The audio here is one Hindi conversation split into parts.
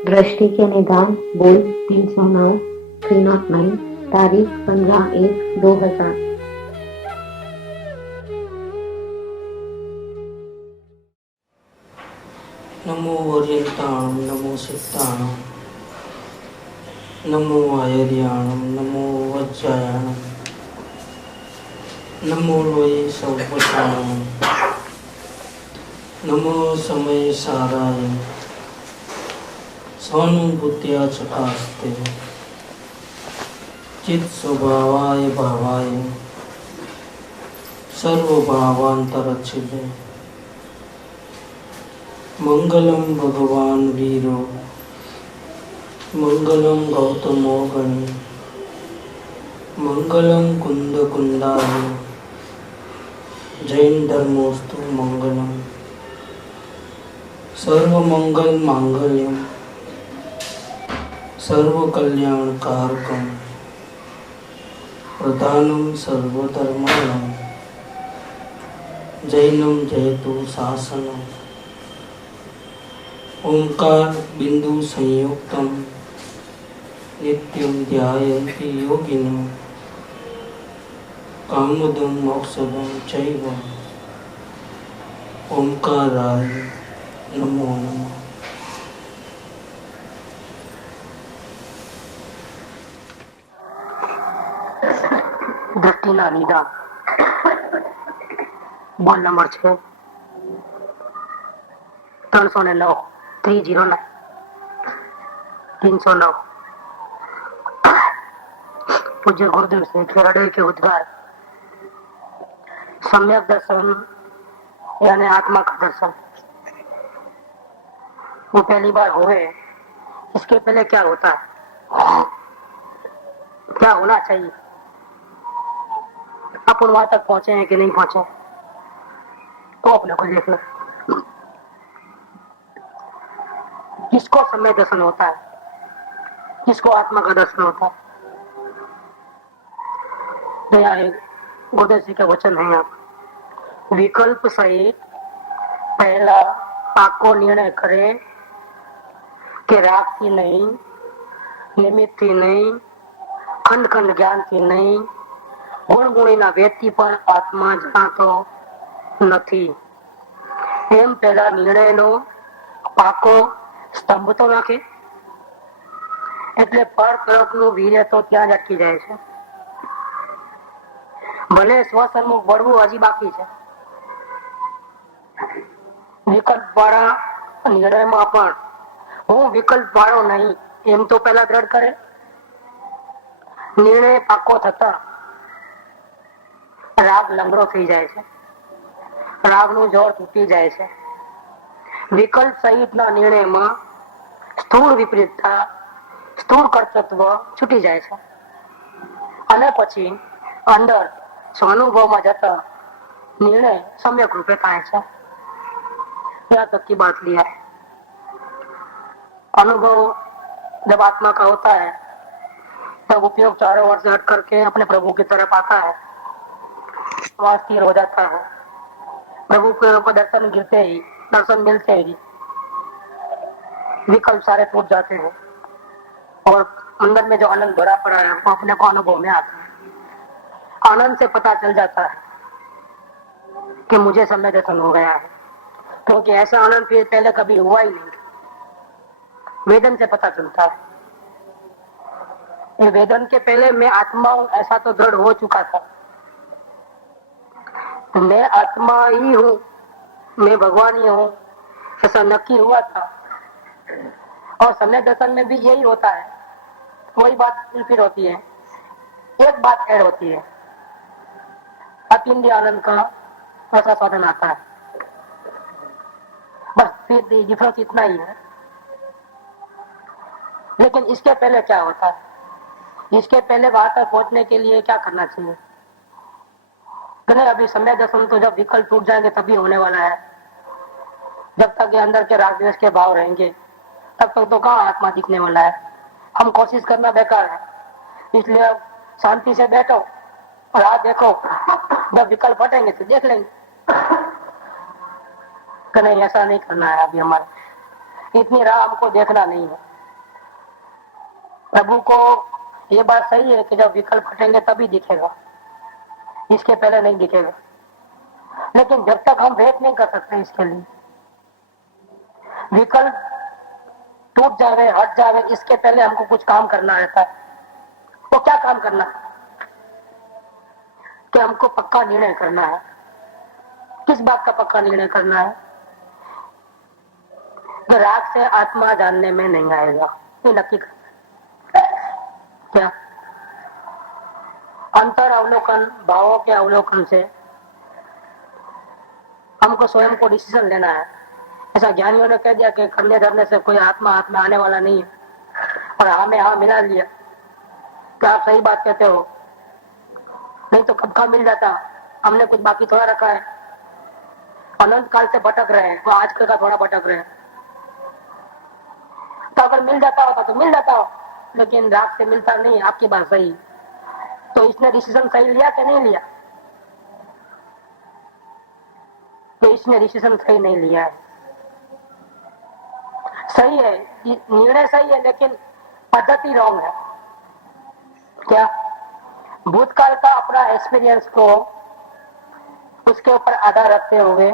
दृष्टि के निदान बोल 309 309 तारीख 15/1/2000। नमो वर्यन्ताणं नमो सिद्धाणं नमो आयर्याणं नमो वज्रायाणं नमो लोये सौपटाणं नमो समय साराय स्वानुभूत्या चकास्ते चित् स्वभावाय भावाय सर्वभावान्तरच्छिदे मंगलम भगवान वीरो मंगलम गौतमो गणी मंगलम कुंद कुंदाय जैन धर्मोस्तु मंगलम सर्व मंगल मांगल्यम सर्व कल्याण कारकम प्रधानम सर्वधर्माणां जैनम जयतु शासनम। ओंकार बिंदु संयुक्तम नित्यं ध्यायन्ति योगिनो कामदं मोक्षदं चैव। ओंकाराय नमो नमः। दृष्टिना निदान बोल नंबर 6 309 309 309। पूज्य गुरुदेव से हृदय के उद्गार। सम्यक दर्शन यानी आत्मा का दर्शन वो पहली बार हुए, इसके पहले क्या होता है, क्या होना चाहिए, अपन वहां तक पहुंचे हैं कि नहीं पहुंचे, तो अपने को देखना। किसको सम्यक दर्शन होता है, किसको आत्मा का दर्शन होता है। दया है गुरुदेव जी के वचन है यहाँ विकल्प सहित पहला पाको निर्णय करे कि राग थी नहीं, निमित्त थी नहीं, खंड खंड ज्ञान थी नहीं, गुण गुणीना વ્યક્તિ પણ આત્મા જાણતો નથી એમ પહેલા નિર્ણયનો પાકો સ્તંભ તો નાખે, એટલે પર તરફનું વીર્ય તો ત્યાં જ અટકી જાય છે। ભલે સ્વસન્મુખ વળવું હજી બાકી છે। વિકલ્પ વાળા નિર્ણયમાં પણ હું વિકલ્પ વાળો નહીં એમ તો પહેલા દ્રઢ કરે। નિર્ણય પાકો થતા રાગ લંગડો થઈ જાય છે, રાગનું જોર તૂટી જાય છે। વિકલ્પ સહિતના નિર્ણયમાં સ્થૂળ વિપરીતતા, સ્થૂળ કર્તૃત્વ છૂટી જાય છે અને પછી અંદર સ્વાનુભવમાં જતા निर्णय सम्यक रूपे થાય છે। यहाँ तक की बात लिया है। अनुभव जब आत्मा का होता है तब उपयोग चारों ओर से हट करके अपने प्रभु की तरफ आता है, वहां स्थिर हो जाता है। प्रभु के दर्शन गिरते ही, दर्शन मिलते ही विकल्प सारे टूट जाते हैं और अंदर में जो आनंद भरा पड़ा है वो अपने को अनुभव में आता है। आनंद से पता चल जाता है कि मुझे सम्यक दर्शन हो गया है, क्योंकि ऐसा आनंद फिर पहले कभी हुआ ही नहीं। वेदन से पता चलता है। ये वेदन के पहले मैं आत्मा हूं ऐसा तो दृढ़ हो चुका था, तो मैं आत्मा ही हूं, मैं भगवान ही हूं ऐसा नक्की हुआ था। और सम्यक दर्शन में भी यही होता है, वही बात फिर होती है। एक बात ऐड होती है, अतीन्द्रिय आनंद का ऐसा साधन आता है, बस फिर डिफरेंस इतना ही है। लेकिन इसके पहले क्या होता है, इसके पहले वहां तक पहुंचने के लिए क्या करना चाहिए। अभी सम्यक दर्शन तो जब विकल्प टूट जाएंगे तभी होने वाला है। जब तक ये अंदर के राग द्वेष के भाव रहेंगे तब तक तो कहाँ आत्मा दिखने वाला है। हम कोशिश करना बेकार है, इसलिए अब शांति से बैठो, राह देखो, जब विकल्प हटेंगे तो देख लेंगे। नहीं, ऐसा नहीं करना है अभी हमारे, इतनी राह हमको देखना नहीं है। प्रभु को ये बात सही है कि जब विकल्प हटेंगे तभी दिखेगा, इसके पहले नहीं दिखेगा। लेकिन जब तक हम वेट नहीं कर सकते इसके लिए, विकल्प टूट जावे हट जावे इसके पहले हमको कुछ काम करना रहता है। तो क्या काम करना है कि हमको पक्का निर्णय करना है। किस बात का पक्का निर्णय करना है कि राग से आत्मा जानने में नहीं आएगा, ये नक्की करना है। क्या अंतर अवलोकन, भावों के अवलोकन से हमको स्वयं को डिसीजन लेना है। ऐसा ज्ञानियों ने कह दिया कि करने धरने से कोई आत्मा हाथ में आने वाला नहीं है, और हाँ में हाँ मिला लिया। क्या आप सही बात कहते हो? नहीं तो कब का मिल जाता, हमने कुछ बाकी थोड़ा रखा है। अनंत काल से भटक रहे हैं, वो आजकल का थोड़ा भटक रहे हैं। तो अगर मिल जाता होता तो मिल जाता हो, लेकिन राग से मिलता नहीं। आपकी बात सही। तो इसने डिसीजन सही लिया कि नहीं लिया? तो इसने डिसीजन सही नहीं लिया है। सही है, निर्णय सही है, लेकिन पद्धति रॉन्ग है। क्या भूतकाल का अपना एक्सपीरियंस को उसके ऊपर आधार रखते हुए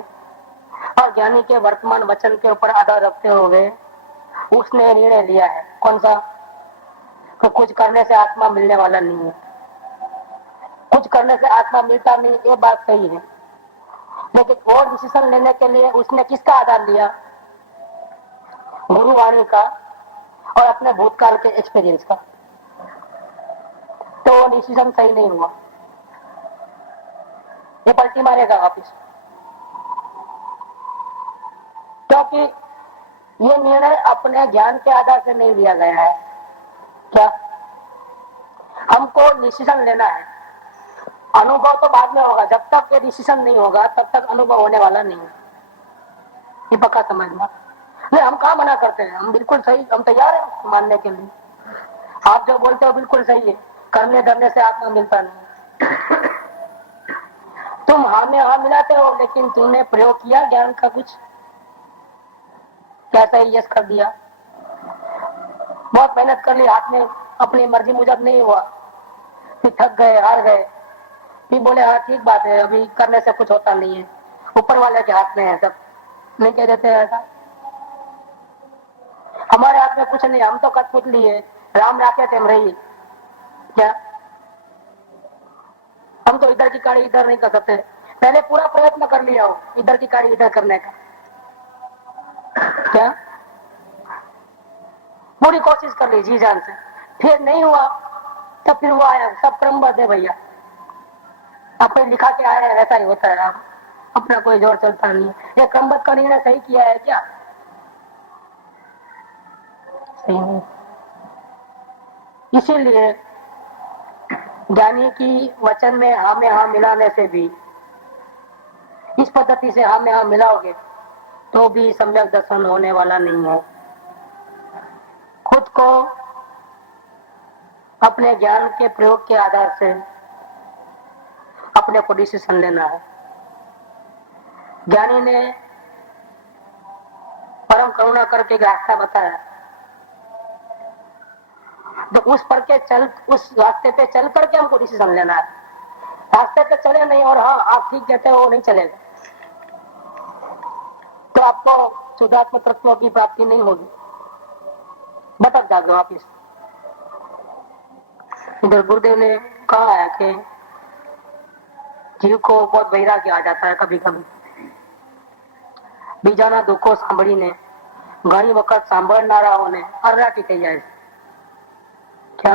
और ज्ञानी के वर्तमान वचन के ऊपर आधार रखते हुए उसने निर्णय लिया है। कौन सा? तो कुछ करने से आत्मा मिलने वाला नहीं है, कुछ करने से आत्मा मिलता नहीं, ये बात सही है। लेकिन वो डिसीजन लेने के लिए उसने किसका आधार लिया? गुरुवाणी का और अपने भूतकाल के एक्सपीरियंस का। तो वो डिसीजन सही नहीं हुआ, ये पलटी मारेगा वापिस। क्योंकि ये निर्णय अपने ज्ञान के आधार से नहीं लिया गया है। क्या हमको डिसीजन लेना है। अनुभव तो बाद में होगा, जब तक ये डिसीजन नहीं होगा तब तक अनुभव होने वाला नहीं है, ये पक्का समझना। नहीं, हम कहाँ मना करते हैं, हम बिल्कुल सही, हम तैयार हैं मानने के लिए। आप जो बोलते हो बिल्कुल सही है, करने धरने से आत्मा मिलता नहीं। तुम हाँ में हाँ मिलाते हो, लेकिन तुमने प्रयोग किया ज्ञान का कुछ? कैसा ही यस कर दिया, बहुत मेहनत कर ली, हाथ में अपनी मर्जी मुजब नहीं हुआ, फिर थक गए, हार गए, फिर बोले हाँ ठीक बात है, अभी करने से कुछ होता नहीं है, ऊपर वाले के हाथ में है सब। नहीं कह देते ऐसा? हमारे हाथ में कुछ नहीं, हम तो कठपुतली है, राम राखे थे हम रही। क्या हम तो इधर की काड़ी इधर नहीं कर सकते? पहले पूरा प्रयत्न कर लिया हो इधर की काड़ी इधर करने का। क्या पूरी कोशिश कर ली जी जान से, फिर नहीं हुआ तो फिर वो आया। सब क्रमबद्ध है भैया, आपने लिखा के आया है ऐसा ही होता है, आप अपना कोई जोर चलता नहीं है। ये क्रमबद्ध का निर्णय सही किया है क्या? सही नहीं। इसीलिए ज्ञानी की वचन में हाँ मिलाने से भी, इस पद्धति से हाँ में हाँ मिलाओगे तो भी सम्यक दर्शन होने वाला नहीं है। खुद को अपने ज्ञान के प्रयोग के आधार से अपने को डिसीजन लेना है। ज्ञानी ने परम करुणा करके एक रास्ता बताया, तो उस रास्ते पे चल करके हमको डिसीजन लेना है। रास्ते पे चले नहीं और हाँ आप ठीक कहते हो, वो नहीं चलेगा, तो आपको शुद्धात्म तत्वों की प्राप्ति नहीं होगी, भटक जाओगे वापिस। इधर गुरुदेव ने कहा है कि जीव को बहुत वैराग्य आ जाता है कभी कभी। बीजाना दुखो सांभळीने घणी वखत सांभळनाराओने अरेराटी થઈ જાય છે। क्या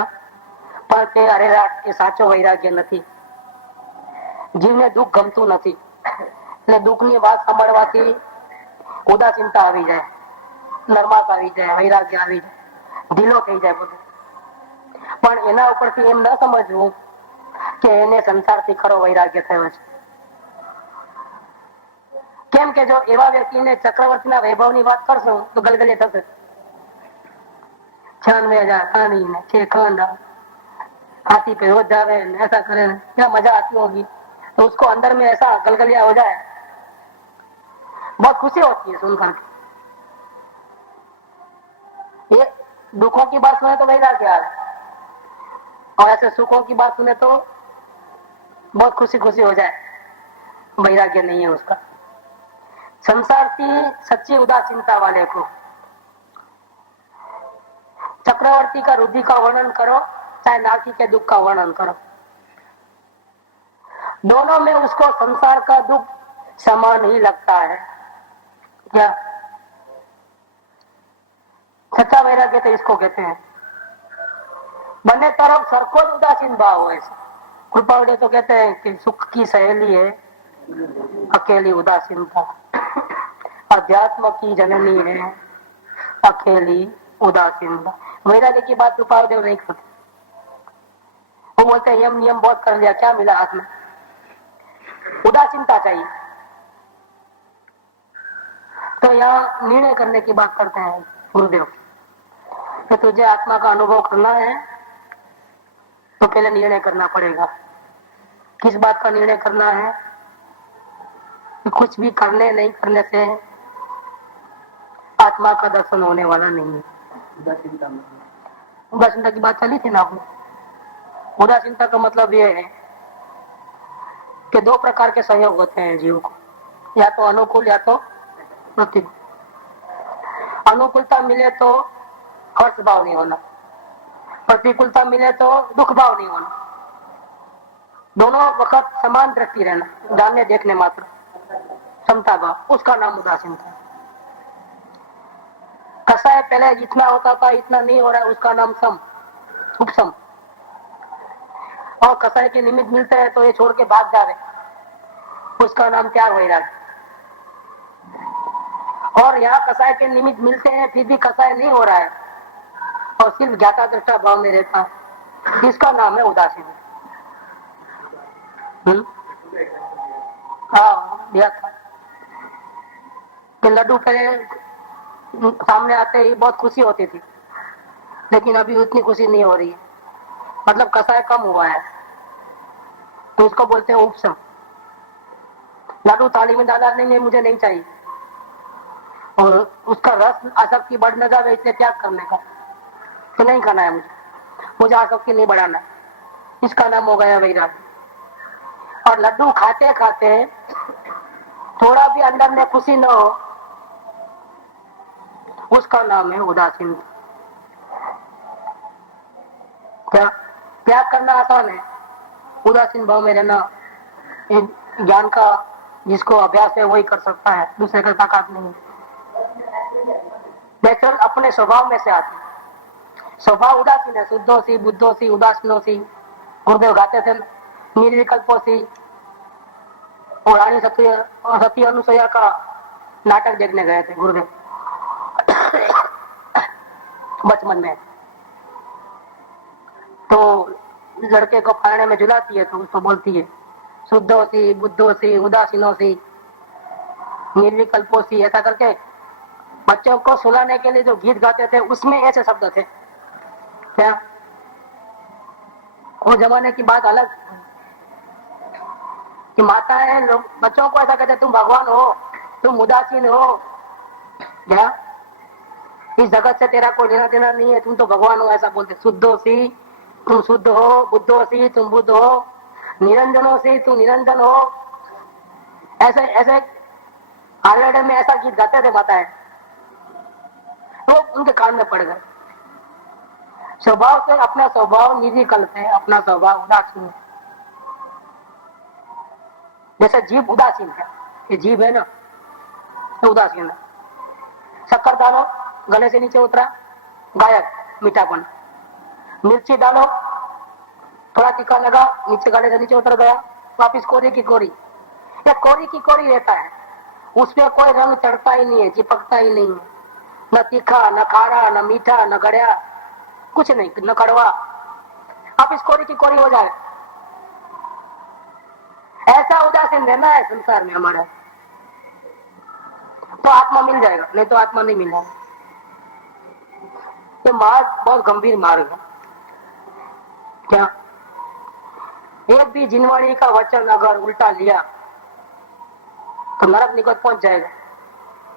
પણ તે અરેરાટ એ સાચો વૈરાગ્ય નથી। જીવને દુઃખ ગમતું નથી, એટલે દુઃખની વાત સાંભળવાથી ઉદાસીનતા આવી જાય, નરમાશ આવી જાય, વૈરાગ્ય આવી જાય, ઢીલો થઈ જાય બધું। પણ એના ઉપરથી એમ ન સમજવું કે એને સંસારથી ખરો વૈરાગ્ય થયો છે। કેમ કે જો એવા વ્યક્તિને ચક્રવર્તીના વૈભવની વાત કરશો તો ગલગલે થશે। 96,000 पानी में 6 खंड, हाथी पे रोज जावे, ऐसा करे, क्या मजा आती होगी। तो उसको अंदर में ऐसा गलगलिया हो जाए, बहुत खुशी होती है सुनकर के। ये दुखों की बात सुने तो वैराग्य आ जाए, और ऐसे सुखों की बात सुने तो बहुत खुशी खुशी हो जाए, वैराग्य नहीं है उसका। संसार की सच्ची उदासीनता वाले को चक्रवर्ती का रुधि का वर्णन करो, चाहे नारकी के दुख का वर्णन करो, दोनों में उसको संसार का दुख समान ही लगता है। क्या सच्चा वैराग्य तो इसको कहते हैं। बने तरफ सरखो उदासीन भाव हो। ऐसे कृपावड़े तो कहते हैं कि सुख की सहेली है अकेली उदासीनता, अध्यात्म की जननी है अकेली उदासीनता। वैराग्य की बात कृपावड़े नहीं करते। वो बोलते हैं यम नियम बहुत कर लिया, क्या मिला हाथ में? उदासीनता चाहिए। तो यहाँ निर्णय करने की बात करते हैं गुरुदेव, तो तुझे आत्मा का अनुभव करना है तो पहले निर्णय करना पड़ेगा। किस बात का निर्णय करना है? कि कुछ भी करने नहीं करने से आत्मा का दर्शन होने वाला नहीं है। उदासीनता की बात चली थी ना आपने। उदासीनता का मतलब यह है कि दो प्रकार के सहयोग होते हैं जीव को, या तो अनुकूल या तो प्रतिकूल। अनुकूलता मिले तो हर्ष भाव नहीं होना, प्रतिकूलता मिले तो दुख भाव नहीं होना। दोनों वक्त समान दृष्टि रहना, जानने देखने मात्र क्षमता भाव, उसका नाम उदासीनता। ऐसा है पहले जितना होता था इतना नहीं हो रहा है, उसका नाम सम, उपसम। और कसाई के निमित्त मिलते हैं तो ये छोड़ के भाग जा रहे, उसका नाम त्याग वैराग्य। और यहाँ कसाई के निमित्त मिलते हैं फिर भी कसाई नहीं हो रहा है और सिर्फ ज्ञाता दृष्टा भाव में रहता है, इसका नाम है उदासीन। हाँ दिया था कि लड्डू पहले सामने आते ही बहुत खुशी होती थी, लेकिन अभी उतनी खुशी नहीं हो रही है, मतलब कसाय कम हुआ है, तो उसको बोलते हैं उपसम। लड्डू थाली में डाला नहीं है, मुझे नहीं चाहिए, और उसका रस आसक्ति बढ़ न जाए इसलिए त्याग करने का, तो नहीं खाना है मुझे आसक्ति नहीं बढ़ाना है, इसका नाम हो गया वैराग्य। और लड्डू खाते खाते थोड़ा भी अंदर में खुशी न हो, उसका नाम है उदासीन। क्या त्याग करना आसान है, उदासीन भाव में रहना ज्ञान का जिसको अभ्यास है वही कर सकता है, दूसरे का ताकत नहीं। नेचुरल अपने स्वभाव में से आते, स्वभाव उदासीन है, शुद्धोसी बुद्धोसी उदासीनोसी। गुरुदेव गाते थे निर्विकल्पोसी। और रानी सती अनुसुईया का नाटक देखने गए थे गुरुदेव बचपन में। तो लड़के को फाड़ने में झुलाती है तो उसको बोलती है शुद्धोसी बुद्धोसी उदासीनोसी निर्विकल्पोसी, ऐसा करके बच्चों को सुलाने के लिए जो गीत गाते थे उसमें ऐसे शब्द थे। क्या वो जमाने की बात अलग कि माताएं लोग बच्चों को ऐसा कहते तुम भगवान हो, तुम उदासीन हो, क्या इस जगत से तेरा कोई लेना देना नहीं है, तुम तो भगवान हो, ऐसा बोलते। शुद्धोसी तुम शुद्ध हो, बुद्धोसी तुम बुद्ध हो, निरंजनोसी तुम निरंजन हो, ऐसे ऐसे आलड़े में ऐसा गीत गाते थे माताएं, तो उनके कान में पड़ गए। स्वभाव से अपना स्वभाव निर्विकल्प है, अपना स्वभाव उदासीन है। जैसे जीव उदासीन है, ये जीव है ना तो उदासीन है। शक्कर डालो गले से नीचे उतरा गायब मीठापन, मिर्ची डालो थोड़ा तीखा लगा नीचे गले से नीचे उतर गया, वापिस कोरी की कोरी। या कोरी की कोरी रहता है, उसमें कोई रंग चढ़ता ही नहीं है, चिपकता ही नहीं है, न तीखा न खारा न मीठा न गड़िया, कुछ नहीं, न कड़वा, आप इस कोरी की कोरी हो जाए। ऐसा उदासीन रहना है संसार में हमारा, तो आत्मा मिल जाएगा, नहीं तो आत्मा नहीं मिल जाएगा। ये मार्ग बहुत गंभीर मार्ग है। क्या एक भी जिनवाणी का वचन अगर उल्टा लिया तो नरक निकट पहुंच जाएगा,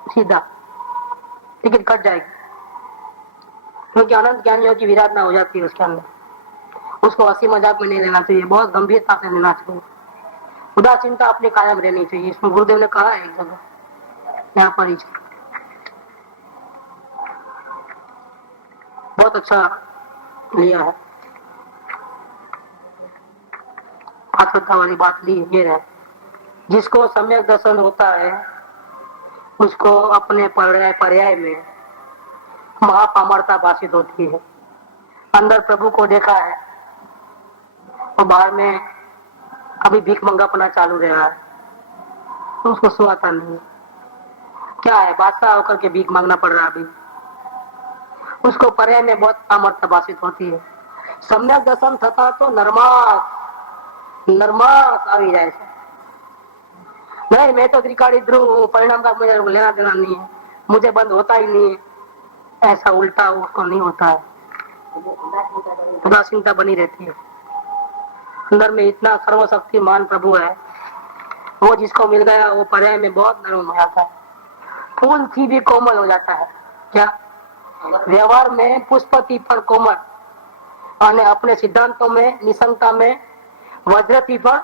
सीधा टिकट कट जाएगी। क्योंकि अनंत ज्ञानियों की विराधना हो जाती है उसके अंदर। उसको हंसी मजाक में नहीं लेना चाहिए, बहुत गंभीरता से लेना चाहिए। उदासीनता अपनी कायम रहनी चाहिए। इसमें गुरुदेव ने कहा है एक जगह, यहाँ पर ही बहुत अच्छा लिया है। पात्रता वाली बात ली ये है, जिसको सम्यक दर्शन होता है उसको अपने पर्याय में महापामरता भाषित होती है। अंदर प्रभु को देखा है और बाहर में अभी भीख मंगापना चालू रहा है, तो उसको सुहाता नहीं। क्या है, बादशाह होकर के भीख मांगना पड़ रहा है अभी, उसको पर्याय में बहुत पामरता भाषित होती है। सम्यक दर्शन थता तो नरमास આવી જાય છે। नहीं, मैं तो त्रिकाली ध्रुव हूँ, परिणाम का मुझे लेना देना नहीं है, मुझे बंद होता ही नहीं है, ऐसा उल्टा उसको नहीं होता है। उदासीनता बनी रहती है। अंदर में इतना सर्वशक्तिमान प्रभु है, वो जिसको मिल गया वो पर्याय में बहुत नरम हो जाता है, फूल थी भी कोमल हो जाता है। क्या व्यवहार में पुष्प थी पर कोमल, और अपने सिद्धांतों में निसंगता में वज्र थी पर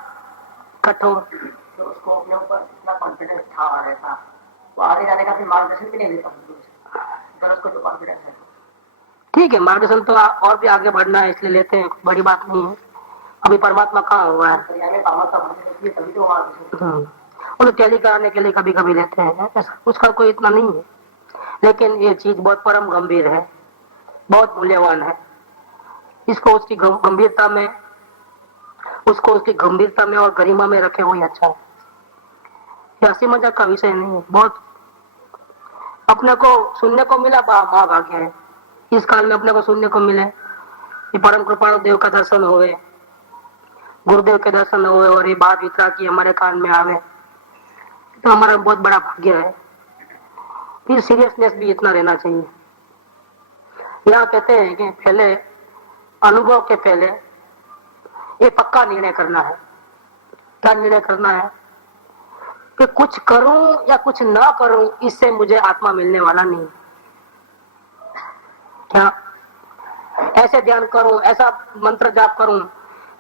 कठोर। तो उसको अपने ऊपर इतना कॉन्फिडेंस था रहता, वो आगे जाने का फिर मार्गदर्शन भी नहीं लेता अगर उसको तो कॉन्फिडेंस है। ठीक है, मार्गदर्शन तो और भी आगे बढ़ना है इसलिए लेते हैं, बड़ी बात नहीं है। अभी परमात्मा कहाँ हुआ है, तभी तो मार्गदर्शन वो तो टैली कराने के लिए कभी कभी लेते हैं, उसका कोई इतना नहीं है। लेकिन ये चीज बहुत परम गंभीर है, बहुत मूल्यवान है। इसको उसकी गंभीरता में, उसको उसकी गंभीरता में और गरिमा में रखे वही अच्छा है। ये हंसी मजाक का विषय नहीं है। बहुत अपने को सुनने को मिला, भाग्य है इस काल में अपने को सुनने को मिले कि परम कृपाणु देव का दर्शन होवे, गुरुदेव के दर्शन हुए और ये बात वितरा की हमारे कान में आवे, तो हमारा बहुत बड़ा भाग्य है। फिर सीरियसनेस भी इतना रहना चाहिए। यहाँ कहते हैं कि पहले अनुभव के पहले ये पक्का निर्णय करना है। क्या निर्णय करना है कि कुछ करूं या कुछ ना करूं, इससे मुझे आत्मा मिलने वाला नहीं। क्या ऐसे ध्यान करूं, ऐसा मंत्र जाप करूं,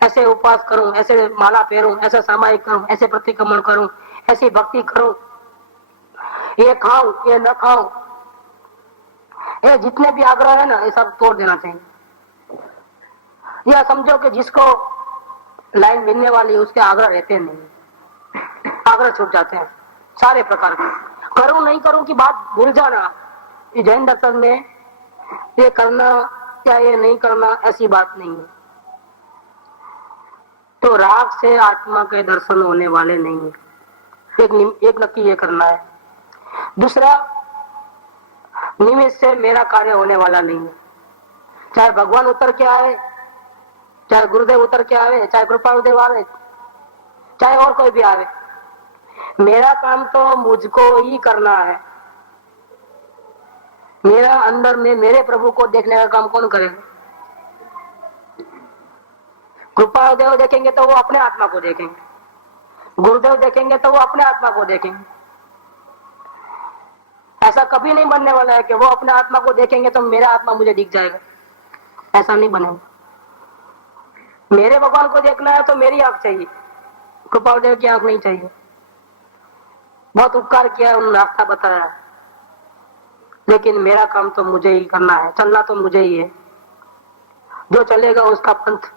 ऐसे उपवास करूं, ऐसे माला फेरूं, ऐसा सामायिक करूं, ऐसे प्रतिक्रमण करूं, ऐसी भक्ति करूं, ये खाऊं ये न खाऊं, ये जितने भी आग्रह है ना ये सब तोड़ देना चाहिए। या समझो कि जिसको लाइन मिलने वाली है उसके आग्रह रहते नहीं, आग्रह छूट जाते हैं सारे प्रकार के। करूं नहीं करूं की बात भूल जाना। ये जैन दर्शन में ये करना या ये नहीं करना ऐसी बात नहीं है। तो राग से आत्मा के दर्शन होने वाले नहीं है, एक नक्की ये करना है। दूसरा, निमित्त से मेरा कार्य होने वाला नहीं है। चाहे भगवान उतर के आए, चाहे गुरुदेव उतर के आवे, चाहे कृपालुदेव आवे, चाहे और कोई भी आवे, मेरा काम तो मुझको ही करना है। मेरा अंदर में मेरे प्रभु को देखने का काम कौन करेगा? कृपालुदेव देखेंगे तो वो अपने आत्मा को देखेंगे, गुरुदेव देखेंगे तो वो अपने आत्मा को देखेंगे। ऐसा कभी नहीं बनने वाला है कि वो अपने आत्मा को देखेंगे तो मेरा आत्मा मुझे दिख जाएगा, ऐसा नहीं बनेगा। मेरे भगवान को देखना है तो मेरी आंख चाहिए, कृपालुदेव की आंख नहीं चाहिए। बहुत उपकार किया, उन्होंने रास्ता बताया, लेकिन मेरा काम तो मुझे ही करना है, चलना तो मुझे ही है। जो चलेगा उसका पंथ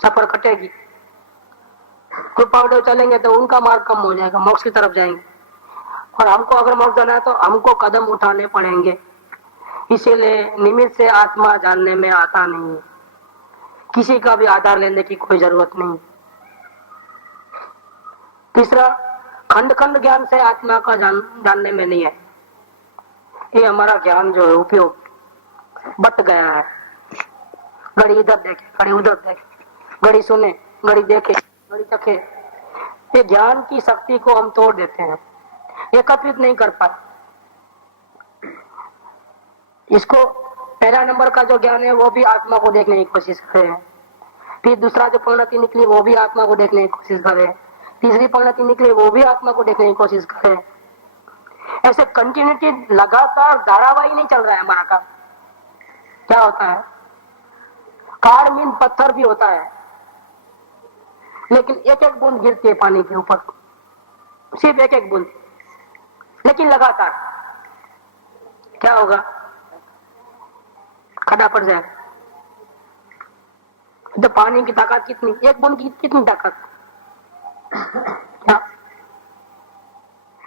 सफर कटेगी। कृपालुदेव चलेंगे तो उनका मार्ग कम हो जाएगा, मोक्ष की तरफ जाएंगे। और हमको अगर मोक्ष जाना है तो हमको कदम उठाने पड़ेंगे। इसीलिए निमित्त से आत्मा जानने में आता नहीं है, किसी का भी आधार लेने की कोई जरूरत नहीं। तीसरा, खंड खंड ज्ञान से आत्मा का जानने में नहीं है। ये हमारा ज्ञान जो है उपयोग बट गया है। घड़ी इधर देखे, घड़ी उधर देखे, घड़ी सुने, घड़ी देखे, घड़ी चखे। ये ज्ञान की शक्ति को हम तोड़ देते हैं, एकत्रित नहीं कर पाए। इसको पहला नंबर का जो ज्ञान है वो भी आत्मा को देखने की कोशिश कर रहे हैं। फिर दूसरा जो परिणति निकली वो भी आत्मा को देखने की कोशिश कर रहे हैं। तीसरी परिणति निकली वो भी आत्मा को देखने की कोशिश कर रहे हैं। ऐसे कंटिन्यूटी लगातार धारावाही नहीं चल रहा है हमारा काम। क्या होता है, कार मीन पत्थर भी होता है, लेकिन एक एक बूंद गिरती है पानी के ऊपर, सिर्फ एक एक बूंद, लेकिन लगातार। क्या होगा, खड्डा पड़ जाएगा। तो पानी की ताकत कितनी, एक बूंद की कितनी ताकत, क्या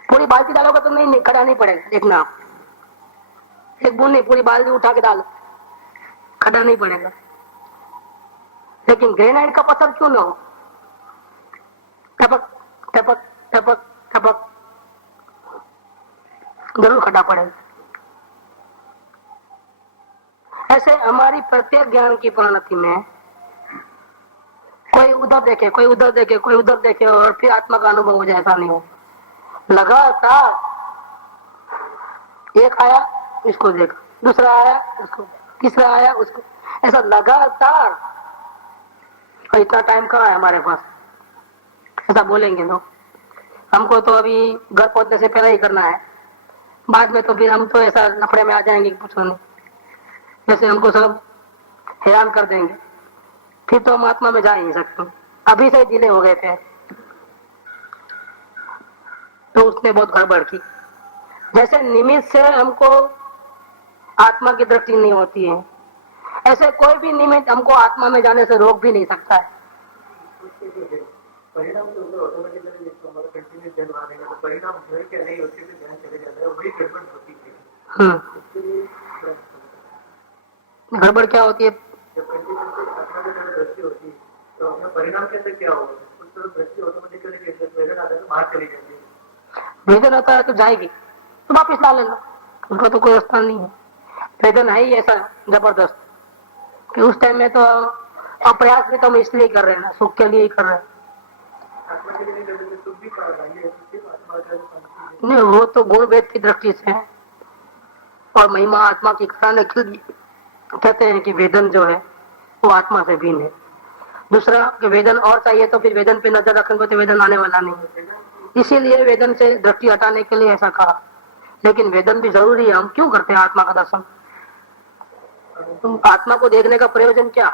पूरी बाल्टी डालोगे तो नहीं, खड़ा नहीं पड़ेगा। देखना आप, एक बूंद नहीं, पूरी बाल्टी उठा के डालो, खड़ा नहीं पड़ेगा। लेकिन ग्रेनाइट का पत्थर क्यों ना हो, टपक टपक टपक टपक जरूर खड़ा पड़ेगा। ऐसे हमारी प्रत्येक ज्ञान की परिणति में कोई उधर देखे, कोई उधर देखे, कोई उधर देखे और फिर आत्मा का अनुभव हो जाए, ऐसा नहीं हो। लगातार एक आया इसको देखा, दूसरा आया उसको, तीसरा आया उसको, ऐसा लगातार। और इतना टाइम कहाँ है हमारे पास, ऐसा बोलेंगे लोग। हमको तो अभी घर पहुंचने से पहले ही करना है, बाद में तो फिर हम तो ऐसा लफड़े में आ जाएंगे कि पूछो नहीं, जैसे हमको सब हैरान कर देंगे, फिर तो हम आत्मा में जा ही नहीं सकते। अभी से डिले हो गए थे तो उसने बहुत गड़बड़ की। जैसे निमित्त से हमको आत्मा की दृष्टि नहीं होती है, ऐसे कोई भी निमित्त हमको आत्मा में जाने से रोक भी नहीं सकता है। परिणाम तो उधर ऑटोमेटिकली हमारा कंटिन्यूस ध्यान मानेगा तो परिणाम जो है क्या नहीं उसके भी ध्यान चले जाता है, वही गड़बड़ होती है। गड़बड़ क्या होती है, जब कंटिन्यूसली आत्मा की तरफ दृष्टि होती है तो अपना परिणाम के अंदर क्या होगा, उस तरफ दृष्टि ऑटोमेटिकली वेदन आता है तो बाहर चली जाती है। वेदन आता है तो जाएगी तो वापिस ला लेना, उसका तो कोई स्थान नहीं है। वेदन है ही ऐसा जबरदस्त कि उस टाइम में तो अप्रयास भी तो हम इसलिए कर रहे हैं ना, सुख के लिए ही कर रहे हैं। आत्मा के लिए नहीं करते सुख भी कहा आत्मा का नहीं, वो तो गुण वेद की दृष्टि से है और महिमा आत्मा की कराने के लिए कहते हैं कि वेदन जो है वो आत्मा से भिन्न है। दूसरा कि वेदन और चाहिए तो फिर वेदन पे नजर रखेंगे तो वेदन आने वाला नहीं है, इसीलिए वेदन से दृष्टि हटाने के लिए ऐसा कहा। लेकिन वेदन भी जरूरी है। हम क्यों करते हैं आत्मा का दर्शन, आत्मा को देखने का प्रयोजन क्या,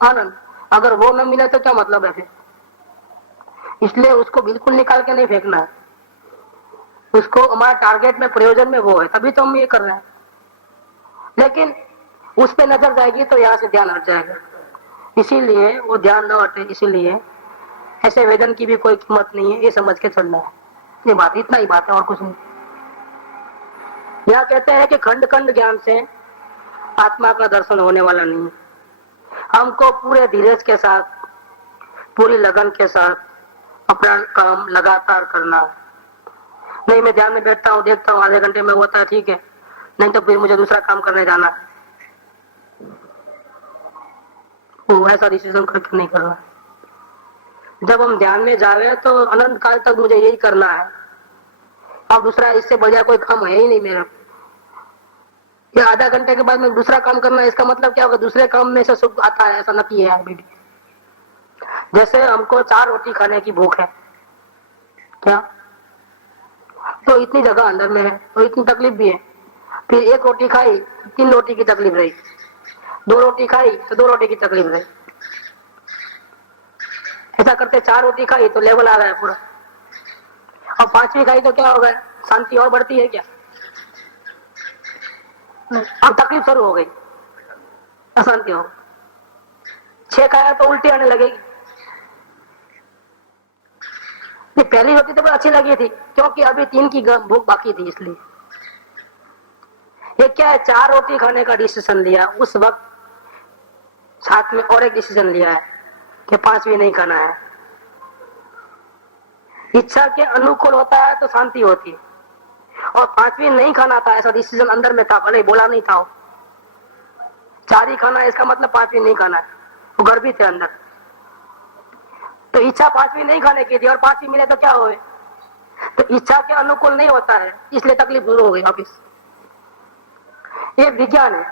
आनंद। अगर वो न मिले तो क्या मतलब है फिर, इसलिए उसको बिल्कुल निकाल के नहीं फेंकना है, उसको हमारा टारगेट में प्रयोजन में वो है, तभी तो हम ये कर रहे हैं। लेकिन उस पे नजर जाएगी तो यहाँ से ध्यान हट जाएगा, इसीलिए वो ध्यान न हटे। इसीलिए ऐसे वेदन की भी कोई कीमत नहीं है, ये समझ के चलना है। ये बात, इतना ही बात है और कुछ नहीं। यहाँ कहते हैं कि खंड खंड ज्ञान से आत्मा का दर्शन होने वाला नहीं है। हमको पूरे धीरज के साथ, पूरी लगन के साथ अपना काम लगातार करना। नहीं मैं ध्यान में बैठता हूँ, देखता हूँ, आधे घंटे में होता है ठीक है, नहीं तो फिर मुझे दूसरा काम करने जाना है, वो ऐसा डिसीजन करके नहीं करना। जब हम ध्यान में जा रहे हैं तो अनंत काल तक मुझे यही करना है, अब दूसरा इससे बढ़िया कोई काम है ही नहीं मेरा। या आधा घंटे के बाद में दूसरा काम करना है, इसका मतलब क्या होगा, दूसरे काम में से सुख आता है, ऐसा नती है बेटी। जैसे हमको 4 रोटी खाने की भूख है, क्या तो इतनी जगह अंदर में है तो इतनी तकलीफ भी है। फिर 1 रोटी खाई तो 3 रोटी की तकलीफ रही, 2 रोटी खाई तो 2 रोटी की तकलीफ रही, ऐसा करते 4 रोटी खाई तो लेवल आ रहा है पूरा, और 5वीं खाई तो क्या होगा, शांति और बढ़ती है क्या, अब तकलीफ शुरू हो गई, अशांति हो। 6 खाया तो उल्टी आने लगेगी। ये पहली रोटी तो बहुत अच्छी लगी थी क्योंकि अभी 3 की भूख बाकी थी, इसलिए ये क्या है, 4 रोटी खाने का डिसीजन लिया, उस वक्त साथ में और एक डिसीजन लिया है कि 5वीं नहीं खाना है। इच्छा के अनुकूल होता है तो शांति होती है, और 5वीं नहीं खाना था ऐसा डिसीजन अंदर में था, भले बोला नहीं था। 4 ही खाना है इसका मतलब 5वीं नहीं खाना है, वो गर्भी थे अंदर। तो इच्छा 5वीं नहीं खाने की थी और 5वीं मिले तो क्या हुए, तो इच्छा के अनुकूल नहीं होता है, इसलिए तकलीफ शुरू हो गई वापिस। ये विज्ञान है,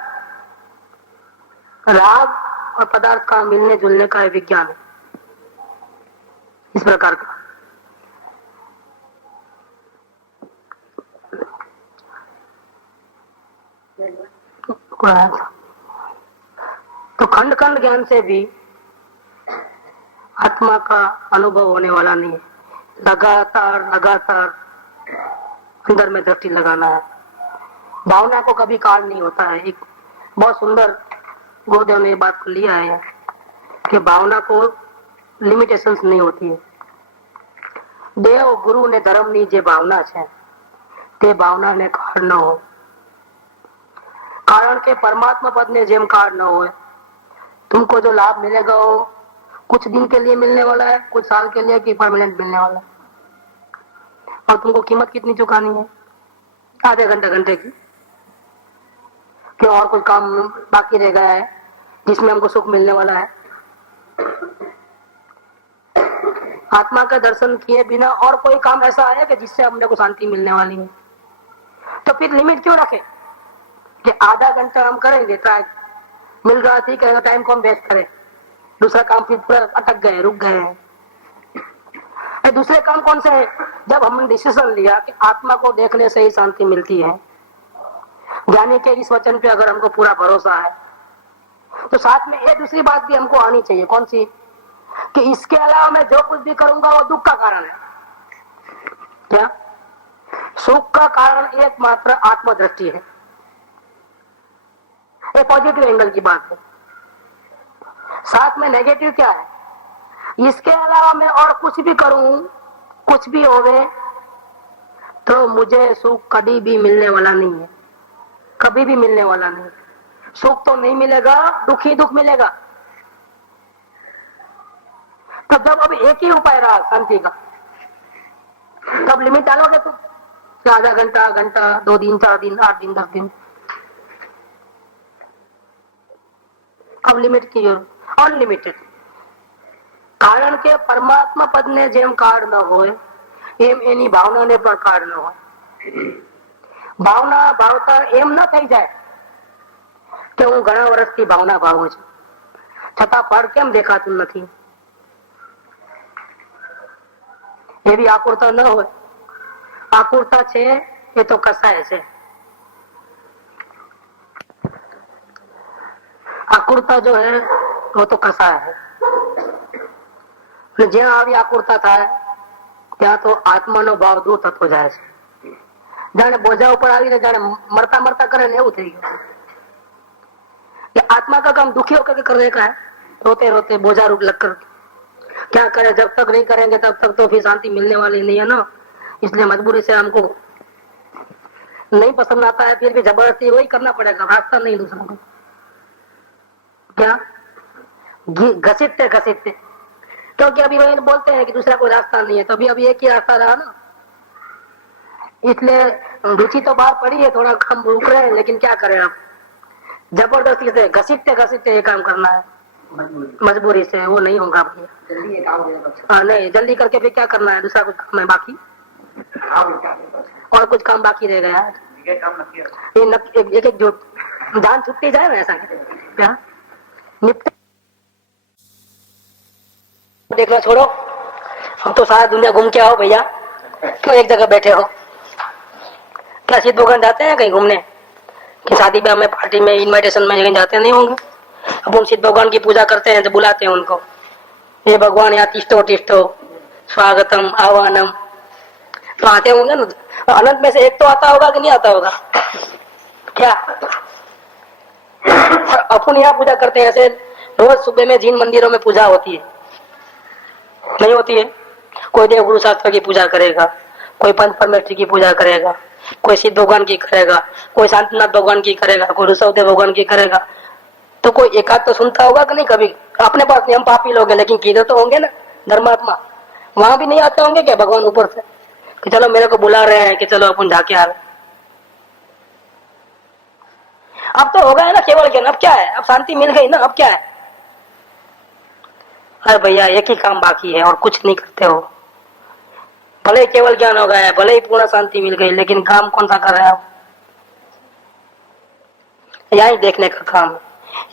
राग और पदार्थ का मिलने जुलने का विज्ञान है इस प्रकार का। तो खंड खंड ज्ञान से भी आत्मा का अनुभव होने वाला नहीं है। लगातार लगातार अंदर में दृष्टि लगाना है। भावना को कभी काल नहीं होता है। एक बहुत सुंदर गुरुदेव ने बात लिया है कि भावना को लिमिटेशंस नहीं होती है। देव गुरु ने धर्म ની જે ભાવના છે તે ભાવનાને કાળ ન હોય, કારણ કે परमात्मा पद ने જેમ काल न हो। तुमको जो लाभ मिलेगा वो कुछ दिन के लिए मिलने वाला है, कुछ साल के लिए कि परमानेंट मिलने वाला है। और तुमको कीमत कितनी चुकानी है? आधे घंटे घंटे की। क्यों और कोई काम बाकी रह गया है जिसमें हमको सुख मिलने वाला है? आत्मा का दर्शन किए बिना और कोई काम ऐसा है कि जिससे हमने को शांति मिलने वाली है? तो फिर लिमिट क्यों रखे कि आधा घंटा हम करेंगे, ट्राई मिल रहा ठीक है, टाइम को हम वेस्ट करें, दूसरा काम फिर पूरा अटक गए, रुक गए हैं। दूसरे काम कौन से है? जब हमने डिसीजन लिया कि आत्मा को देखने से ही शांति मिलती है, जाने के इस वचन पे अगर हमको पूरा भरोसा है, तो साथ में एक दूसरी बात भी हमको आनी चाहिए। कौन सी? कि इसके अलावा मैं जो कुछ भी करूंगा वो दुख का कारण है। क्या? सुख का कारण एकमात्र आत्मदृष्टि है। ये पॉजिटिव एंगल की बात है। साथ में नेगेटिव क्या है? इसके अलावा मैं और कुछ भी करूं, कुछ भी होवे, तो मुझे सुख कभी भी मिलने वाला नहीं है, कभी भी मिलने वाला नहीं। सुख तो नहीं मिलेगा, दुख ही दुख मिलेगा। तब जब अब एक ही उपाय रहा शांति का, तब लिमिट डालोगे तुम? आधा घंटा, घंटा, 2 दिन, 4 दिन, 8 दिन, 10 दिन। अब लिमिट की जरूरत, अनलिमिटेड। कारण के परमात्मा पद ने जेम काળ ન હોય એમ એની ભાવનાને પણ કાળ ન હોય। ભાવના ભાવતા એમ ન થઈ જાય કે હું ઘણા વર્ષથી ભાવના ભાવું છું, છતાં ફળ કેમ દેખાતું નથી, એવી આકુરતા ન હોય। આકુરતા છે એ તો કસાય છે। आकुरता जो है वो तो कसा है। જ્યાં આવી આકુરતા થાય ત્યાં તો આત્માનો ભાવ દૂર થતો જાય છે। જાણે બોજા ઉપર આવીને જાણે મરતા મરતા કરે ને એવું થઈ ગયું कि आत्मा का काम दुखी होकर करने का है, रोते रोते बोझा रूप लगकर क्या करें। जब तक नहीं करेंगे तब तक तो फिर शांति मिलने वाली नहीं है ना। इसलिए मजबूरी से हमको नहीं पसंद आता है, फिर भी जबरदस्ती वही करना पड़ेगा, रास्ता नहीं दूसरा को। क्या घसीटते घसीटते, क्योंकि अभी वही बोलते हैं कि दूसरा कोई रास्ता नहीं है, तो अभी एक ही रास्ता रहा ना। इसलिए रुचि तो बाहर पड़ी है, थोड़ा हम रुक रहे हैं, लेकिन क्या करें अब, जबरदस्ती से घसीटते घसीटते ये काम करना है, मजबूरी से। वो नहीं होगा भैया। हाँ नहीं, जल्दी करके फिर क्या करना है, दूसरा कुछ काम है बाकी, और कुछ काम बाकी रह गया है। ये एक जो जान छुट्टी जाए ना, ऐसा क्या निपटा देखना छोड़ो। हम तो सारा दुनिया घूम के आओ भैया, क्यों एक जगह बैठे हो? क्या सिद्ध भगवान जाते हैं कहीं घूमने कि शादी ब्याह में, पार्टी में, इनविटेशन में कहीं जाते नहीं होंगे? अब हम सिद्ध भगवान की पूजा करते हैं तो बुलाते हैं उनको, ये भगवान यहाँ तिष्ठो तिष्ठो, स्वागतम आह्वानम, तो आते होंगे ना। अनंत में से एक तो आता होगा कि नहीं आता होगा? क्या अपन यहाँ पूजा करते हैं ऐसे? रोज सुबह में जिन मंदिरों में पूजा होती है, नहीं होती है? कोई देव गुरु शास्त्र की पूजा करेगा, कोई पंच परमेश्वर की पूजा करेगा, कोई सिद्ध भगवान की करेगा, कोई शांतिनाथ भगवान की करेगा, कोई ऋषभदेव भगवान की करेगा। तो कोई एकाध तो सुनता होगा कि नहीं कभी? अपने पास नहीं, हम पापी लोग हैं, लेकिन किधर तो होंगे ना धर्मात्मा। वहां भी नहीं आते होंगे क्या भगवान ऊपर से कि चलो मेरे को बुला रहे हैं कि चलो अपन जाके आ रहे? अब तो हो गया ना केवल ज्ञान, अब क्या है? अब शांति मिल गई ना, अब क्या है? अरे भैया एक ही काम बाकी है और कुछ नहीं करते हो। भले ही केवल ज्ञान हो गया है, भले ही पूर्ण शांति मिल गई, लेकिन काम कौन सा कर रहे हैं आप? यहाँ ही देखने का काम है।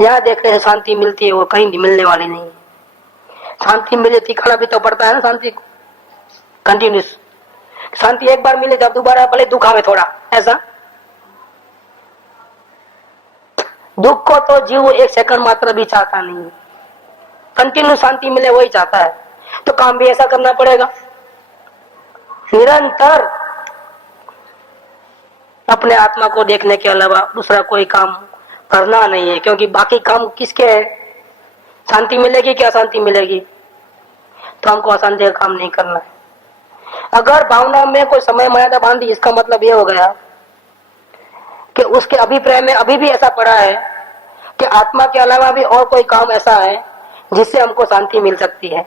यहाँ देखने से शांति मिलती है, वो कहीं भी मिलने वाली नहीं है। शांति मिले ठिकाना भी तो पड़ता है ना शांति को, कंटिन्यूस। शांति एक बार मिले जब दोबारा भले दुख आवे थोड़ा, ऐसा दुख को तो जीव एक सेकंड मात्र भी चाहता नहीं है, कंटिन्यू शांति मिले वही चाहता है। तो काम भी ऐसा करना पड़ेगा, निरंतर अपने आत्मा को देखने के अलावा दूसरा कोई काम करना नहीं है, क्योंकि बाकी काम किसके है? शांति मिलेगी क्या? शांति मिलेगी तो हमको अशांति का काम नहीं करना है। अगर भावना में कोई समय मर्यादा बांधी, इसका मतलब ये हो गया कि उसके अभिप्राय में अभी भी ऐसा पड़ा है कि आत्मा के अलावा भी और कोई काम ऐसा है जिससे हमको शांति मिल सकती है।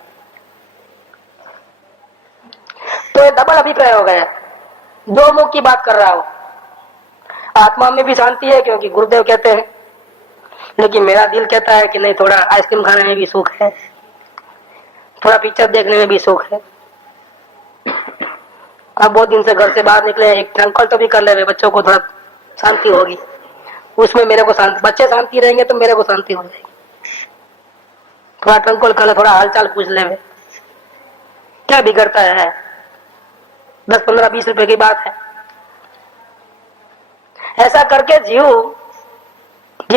तो ये डबल अभिप्राय हो गया, दो मुख की बात कर रहा हूं। आत्मा में भी शांति है क्योंकि गुरुदेव कहते हैं, लेकिन मेरा दिल कहता है कि नहीं, थोड़ा आइसक्रीम खाने में भी सुख है, थोड़ा पिक्चर देखने में भी सुख है। अब बहुत दिन से घर से बाहर निकले, एक ट्रंकल तो भी कर ले रहे, बच्चों को थोड़ा शांति होगी, उसमें मेरे को शांति, बच्चे शांति रहेंगे तो मेरे को शांति हो जाएगी। थोड़ा ट्रंकल कर ले, थोड़ा हालचाल पूछ ले, क्या बिगड़ता है? 10, 15, 20 रुपए की बात है। ऐसा करके जीव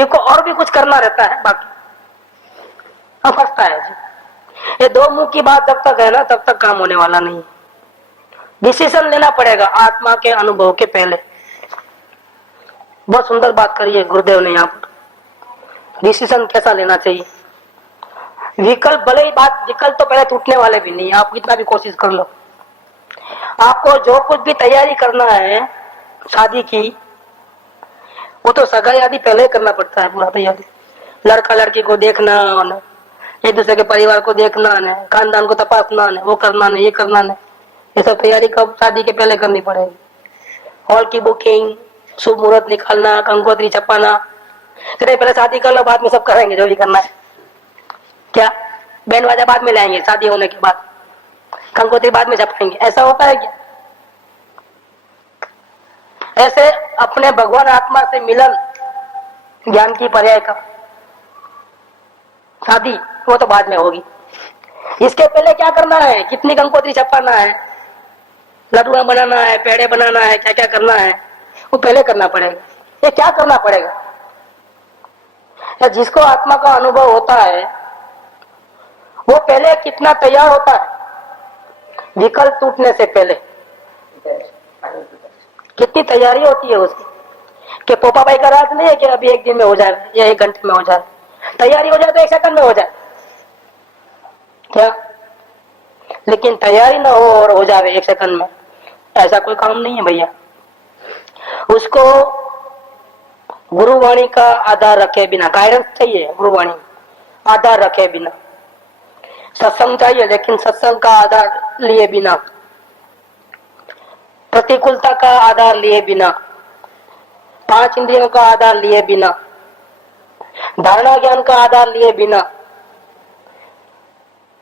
को और भी कुछ करना रहता है, बाकी अब फंसता है जीव। ये दो मुंह की बात जब तक है ना, तब तक काम होने वाला नहीं। डिसीजन लेना पड़ेगा आत्मा के अनुभव के पहले। बहुत सुंदर बात करी है गुरुदेव ने यहाँ पर, डिसीजन कैसा लेना चाहिए। विकल्प, भले ही बात, विकल्प तो पहले टूटने वाले भी नहीं, आप कितना भी कोशिश कर लो। आपको जो कुछ भी तैयारी करना है शादी की, वो तो सगाई आदि पहले ही करना पड़ता है, पूरा तैयारी। लड़का लड़की को देखना, एक दूसरे के परिवार को देखना, खानदान को तपासना, वो करना नहीं, ये करना नहीं, ये सब तैयारी कब? शादी के पहले करनी पड़ेगी। हॉल की बुकिंग, शुभ मुहूर्त निकालना, कंकोत्री छपाना, पहले शादी कर लो, बाद में सब करेंगे जो भी करना है। क्या बैंड बाजा बाद में लाएंगे? शादी होने के बाद कंकोत्री बाद में छपाएंगे, ऐसा होता है क्या? ऐसे अपने भगवान आत्मा से मिलन ज्ञान की पर्याय का शादी, वो तो बाद में होगी। इसके पहले क्या करना है? कितनी कंकोत्री छपाना है, लड्डुआ बनाना है, पेड़े बनाना है, क्या क्या करना है, वो पहले करना पड़ेगा। ये क्या करना पड़ेगा? जिसको आत्मा का अनुभव होता है वो पहले कितना तैयार होता है विकल्प टूटने से पहले, कितनी तैयारी होती है उसकी, कि पोपा भाई का राज नहीं है कि अभी एक दिन में हो जाए या 1 घंटे में हो जाए। तैयारी हो जाए तो 1 सेकंड में हो जाए क्या? लेकिन तैयारी ना हो और हो जाए 1 सेकंड में, ऐसा कोई काम नहीं है भैया। उसको गुरुवाणी का आधार रखे बिना, गाइडेंस चाहिए, गुरुवाणी आधार रखे बिना, सत्संग चाहिए लेकिन सत्संग का आधार लिए बिना, प्रतिकूलता का आधार लिए बिना, 5 इंद्रियों का आधार लिए बिना, धारणा ज्ञान का आधार लिए बिना,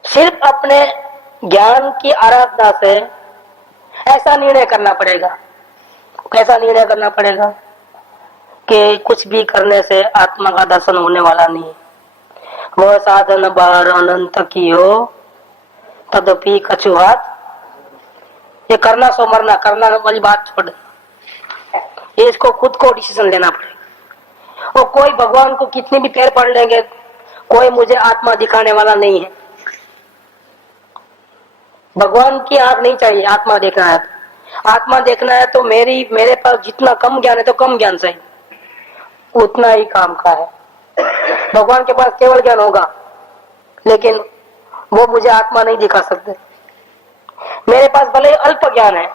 सिर्फ अपने ज्ञान की आराधना से ऐसा निर्णय करना पड़ेगा। कैसा निर्णय करना पड़ेगा? कि कुछ भी करने से आत्मा का दर्शन होने वाला नहीं। वह साधन बार अनंत की हो तदपि कछुहात, ये करना सो मरना, करना वाली बात छोड़, ये इसको खुद को डिसीजन लेना पड़ेगा। और कोई भगवान को कितनी भी पैर पड़ लेंगे, कोई मुझे आत्मा दिखाने वाला नहीं है। भगवान की आंख नहीं चाहिए, आत्मा देखना है। आत्मा देखना है तो मेरे पास जितना कम ज्ञान है तो कम ज्ञान सही, उतना ही काम का है। भगवान के पास केवल ज्ञान होगा लेकिन वो मुझे आत्मा नहीं दिखा सकते। मेरे पास भले ही अल्प ज्ञान है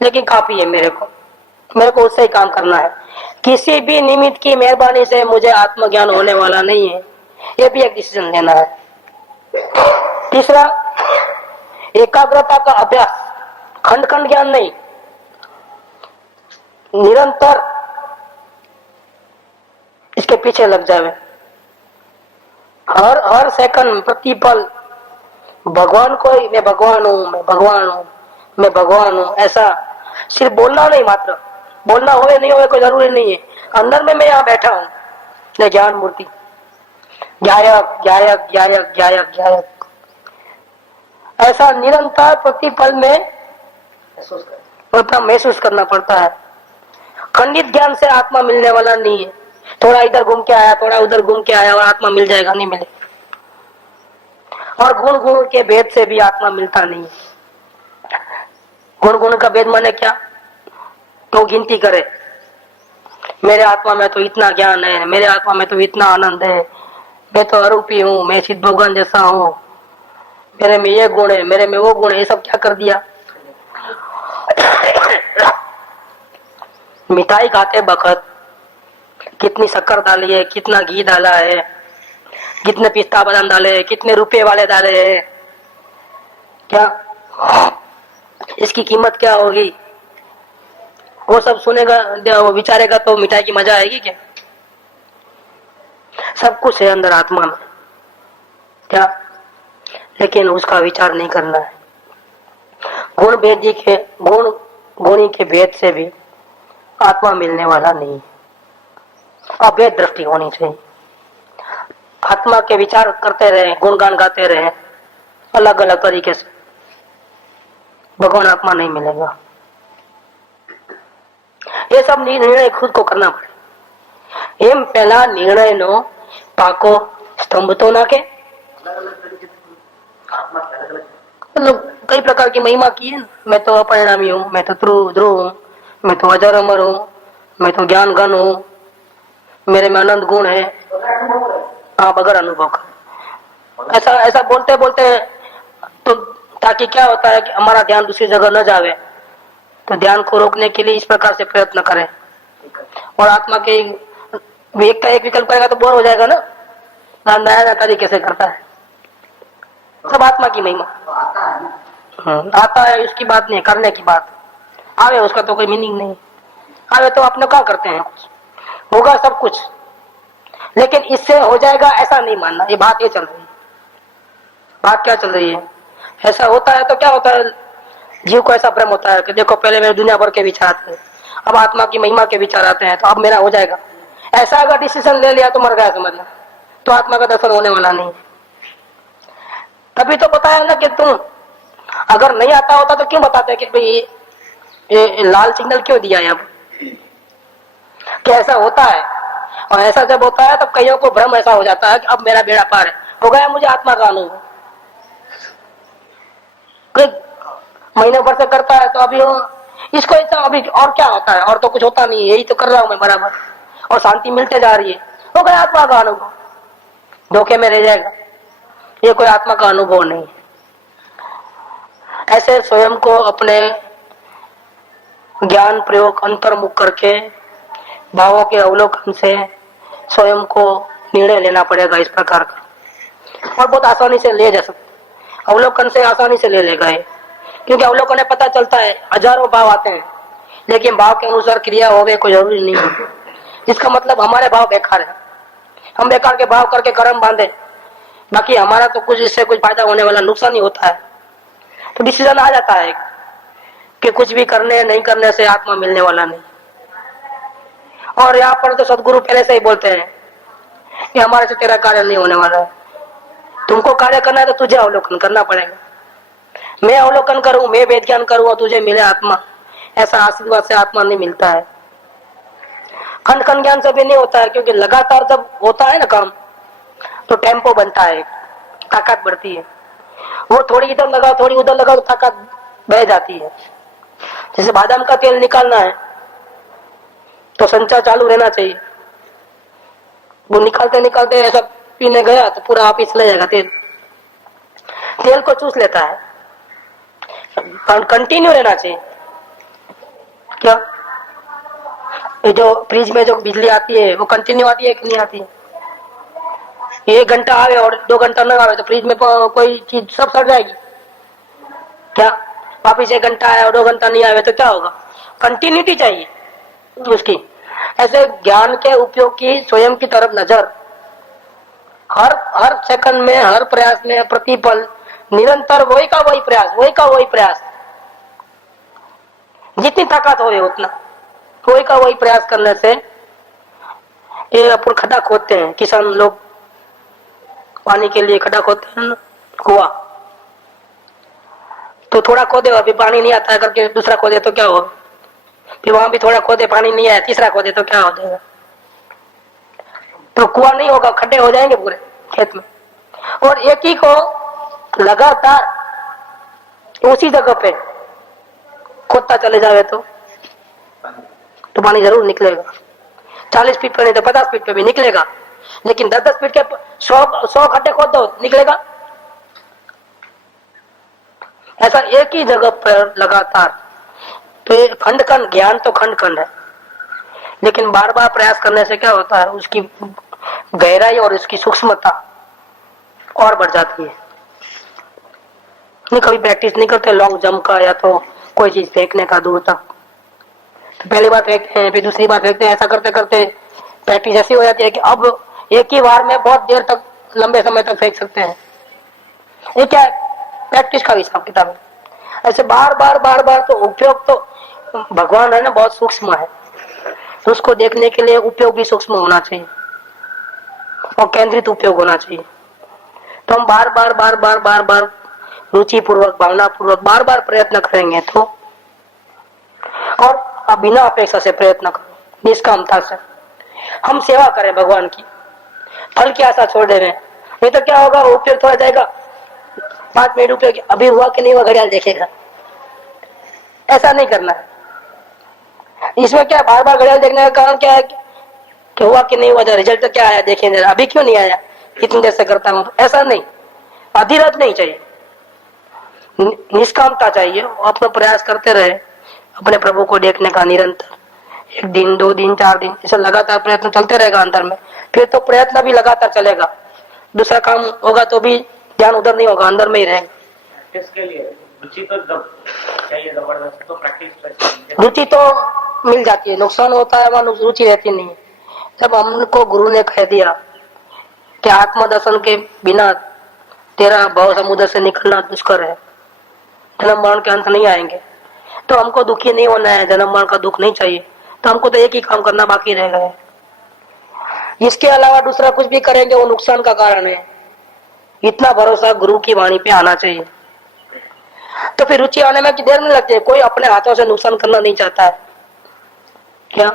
लेकिन काफी है, मेरे को उससे ही काम करना है। किसी भी निमित्त की मेहरबानी से मुझे आत्मज्ञान होने वाला नहीं है, ये भी एक डिसीजन लेना है। तीसरा, एकाग्रता का अभ्यास, खंड खंड ज्ञान नहीं, निरंतर इसके पीछे लग जावे। हर सेकंड, प्रतिपल भगवान को ही, मैं भगवान हूँ, मैं भगवान हूँ, मैं भगवान हूँ, ऐसा सिर्फ बोलना नहीं, मात्र बोलना होवे नहीं होवे कोई जरूरी नहीं है। अंदर में मैं यहाँ बैठा हूँ, मैं ज्ञान मूर्ति, ज्ञायक ज्ञायक ज्ञायक ज्ञायक ज्ञायक, ऐसा निरंतर प्रतिपल में महसूस करना पड़ता है। खंडित ज्ञान से आत्मा मिलने वाला नहीं है। थोड़ा इधर घूम के आया, थोड़ा उधर घूम के आया और आत्मा मिल जाएगा? नहीं मिले। और गुण गुण के भेद से भी आत्मा मिलता नहीं। गुण गुण का भेद माने क्या? तो गिनती करे, मेरे आत्मा में तो इतना ज्ञान है, मेरे आत्मा में तो इतना आनंद है, मैं तो अरूपी हूँ, मैं सिद्ध भगवान जैसा हूँ, मेरे में ये गुण है, मेरे में वो गुण है। ये सब क्या कर दिया? मिठाई खाते वक्त कितनी शक्कर डाली है, कितना घी डाला है, कितने पिस्ता बादाम डाले, कितने रुपए वाले डाले हैं, क्या इसकी कीमत क्या होगी? वो सब सुनेगा, वो विचारेगा तो मिठाई की मजा आएगी क्या? सब कुछ है अंदर आत्मा में, क्या? लेकिन उसका विचार नहीं करना है। गुण भेदी के गुणी के भेद से भी आत्मा मिलने वाला नहीं। अभेद दृष्टि होनी चाहिए। आत्मा के विचार करते रहे, गुणगान गाते रहे अलग अलग तरीके से, भगवान आत्मा नहीं मिलेगा। ये सब निर्णय खुद को करना पड़े। एम पहला निर्णय नो पाको स्तंभ तो ना के, मतलब कई प्रकार की महिमा की है। मैं तो अपरिणामी हूँ, मैं तो ध्रुव हूँ, मैं तो अजर अमर हूँ, मैं तो ज्ञान घन हूँ, मेरे में अनंत गुण है। हाँ, बगैर अनुभव कर ऐसा ऐसा बोलते बोलते तो ताकि क्या होता है कि हमारा ध्यान दूसरी जगह न जावे, तो ध्यान को रोकने के लिए इस प्रकार से प्रयत्न करें। और आत्मा के एक का एक विकल्प करेगा तो बोर हो जाएगा ना, नया नया तरीके से करता है। सब आत्मा की महिमा आता है, उसकी बात नहीं, करने की बात। आवे उसका तो कोई मीनिंग नहीं, आवे तो अपने क्या करते हैं, कुछ होगा सब कुछ, लेकिन इससे हो जाएगा ऐसा नहीं मानना। ये बात ये चल रही है, बात क्या चल रही है? ऐसा होता है तो क्या होता है, जीव को ऐसा भ्रम होता है कि देखो पहले मेरे दुनिया भर के विचार आते हैं, अब आत्मा की महिमा के विचार आते हैं, तो अब मेरा हो जाएगा। ऐसा अगर डिसीजन ले लिया तो मर गया समझना, तो आत्मा का दर्शन होने वाला नहीं। तभी तो बताया ना कि तुम अगर नहीं आता होता तो क्यों बताते कि भाई ये लाल सिग्नल क्यों दिया है? अब कि ऐसा होता है, और ऐसा जब होता है तब कईयों को भ्रम ऐसा हो जाता है कि अब मेरा बेड़ा पार है, हो गया मुझे आत्मा का अनुभव। महीने भर से करता है तो अभी इसको ऐसा अभी और क्या होता है, और तो कुछ होता नहीं, यही तो कर रहा हूं मैं बराबर, और शांति मिलते जा रही है, हो गया आत्मा का अनुभव। धोखे में रह जाएगा, ये कोई आत्मा का अनुभव नहीं। ऐसे स्वयं को अपने ज्ञान प्रयोग अंतर्मुख करके भावों के अवलोकन से स्वयं को निर्णय लेना पड़ेगा इस प्रकार का, और बहुत आसानी से ले जा सकते। अवलोकन से आसानी से ले लेगा ये, क्योंकि अवलोकन में पता चलता है हजारों भाव आते हैं, लेकिन भाव के अनुसार क्रिया होवे कोई जरूरी नहीं है। जिसका मतलब हमारे भाव बेकार है, हम बेकार के भाव करके कर्म बांधे, बाकी हमारा तो कुछ इससे कुछ फायदा होने वाला नुकसान ही होता है। तो डिसीजन आ जाता है कि कुछ भी करने नहीं करने से आत्मा मिलने वाला नहीं। और यहाँ पर तो सदगुरु पहले से ही बोलते हैं कि हमारे से तेरा कार्य नहीं होने वाला है, तुमको कार्य करना है तो तुझे अवलोकन करना पड़ेगा। मैं अवलोकन करूं, मैं वेद ज्ञान करूं और तुझे मिले आत्मा, ऐसा आशीर्वाद से आत्मा नहीं मिलता है। खंड खंड ज्ञान से भी नहीं होता है, क्योंकि लगातार जब होता है ना काम तो टेम्पो बनता है, ताकत बढ़ती है। वो थोड़ी इधर लगाओ थोड़ी उधर लगाओ तो ताकत बह जाती है। जैसे बादाम का तेल निकालना है तो संचार चालू रहना चाहिए, वो निकालते निकालते ऐसा पीने गया तो पूरा आप ले जाएगा, तेल को चूस लेता है। कंटिन्यू रहना चाहिए। क्या ये जो फ्रिज में जो बिजली आती है वो कंटिन्यू आती है कि नहीं आती है? 1 घंटा आवे और 2 घंटा न आवे तो फ्रिज में कोई चीज सब सड़ जाएगी क्या? वापिस 1 घंटा आया और 2 घंटा नहीं आवे तो क्या होगा? कंटिन्यूटी चाहिए उसकी। ऐसे ज्ञान के उपयोग की स्वयं की तरफ नजर, हर सेकंड में, हर प्रयास में, प्रतिपल निरंतर वही का वही प्रयास, वही का वही प्रयास, जितनी ताकत हो उतना वही का वही प्रयास करने से। ये अपन खड्डा खोदते हैं, किसान लोग पानी के लिए खड्डा खोदते हैं ना, कुआं, तो थोड़ा खोदे अभी पानी नहीं आता है करके दूसरा खोदे तो क्या होगा? फिर वहां भी थोड़ा खोदे पानी नहीं आया, तीसरा खोदे तो क्या हो जाएगा? तो कुआं नहीं होगा, खड्डे हो जाएंगे पूरे खेत में। और एक ही को लगातार उसी जगह पे खोदता चले जावे तो पानी जरूर निकलेगा। 40 फीट पे नहीं तो 50 फीट पे भी निकलेगा, लेकिन 10-10 फीट के 100 खड्डे खोद दो, निकलेगा? ऐसा एक ही जगह पर लगातार। तो ये खंड खंड ज्ञान तो खंड खंड है, लेकिन बार बार प्रयास करने से क्या होता है, उसकी गहराई और उसकी सूक्ष्मता और बढ़ जाती है। नहीं, कभी प्रैक्टिस नहीं करते लॉन्ग जंप का या तो कोई चीज फेंकने का दूर तक, तो पहली बार फेंकते हैं, फिर दूसरी बार फेंकते हैं, ऐसा करते करते प्रैक्टिस ऐसी हो जाती है कि अब एक ही बार में बहुत देर तक, लंबे समय तक फेंक सकते हैं। ये क्या है? प्रैक्टिस का हिसाब किताब है। ऐसे बार बार बार बार तो उपयोग तो भगवान है ना, बहुत सूक्ष्म है, तो उसको देखने के लिए उपयोग भी सूक्ष्म होना चाहिए और केंद्रित उपयोग होना चाहिए। तो हम बार बार बार बार बार बार रुचि पूर्वक, भावना पूर्वक बार बार प्रयत्न करेंगे तो, और बिना अपेक्षा से प्रयत्न करो, निष्कामता से हम सेवा करें भगवान की, फल की आशा छोड़ दे रहे हैं। नहीं तो क्या होगा, उपयोग थोड़ा जाएगा, 5 मिनट उपयोग, अभी हुआ कि नहीं हुआ घड़ियाल देखेगा। ऐसा नहीं करना है। इसमें क्या बार बार घड़ियाल देखने का कारण क्या है कि हुआ कि नहीं हुआ, रिजल्ट तो क्या आया देखेंगे, अभी क्यों नहीं आया, इतनी देर से करता हूं। ऐसा नहीं, अधीरज नहीं चाहिए, निष्कामता चाहिए। अपना प्रयास करते रहे अपने प्रभु को देखने का निरंतर, 1 दिन 2 दिन 4 दिन ऐसा लगातार प्रयत्न चलते रहेगा अंदर में, फिर तो प्रयत्न भी लगातार चलेगा। दूसरा काम होगा तो भी ध्यान उधर नहीं होगा, अंदर में ही रहेगा। प्रैक्टिस के लिए रुचि तो चाहिए जबरदस्त, तो प्रैक्टिस रुचि तो मिल जाती है, नुकसान होता है वहां रुचि रहती नहीं है। जब हमको गुरु ने कह दिया कि आत्मदर्शन के बिना तेरा भव समुद्र से निकलना दुष्कर है, जन्म मरण के अंत नहीं आएंगे, तो हमको दुखी नहीं होना है, जन्म मरण का दुख नहीं चाहिए, तो हमको तो एक ही काम करना बाकी रह गया है। इसके अलावा दूसरा कुछ भी करेंगे वो नुकसान का कारण है। इतना भरोसा गुरु की वाणी पे आना चाहिए, तो फिर रुचि आने में की देर नहीं लगती है। कोई अपने हाथों से नुकसान करना नहीं चाहता है क्या?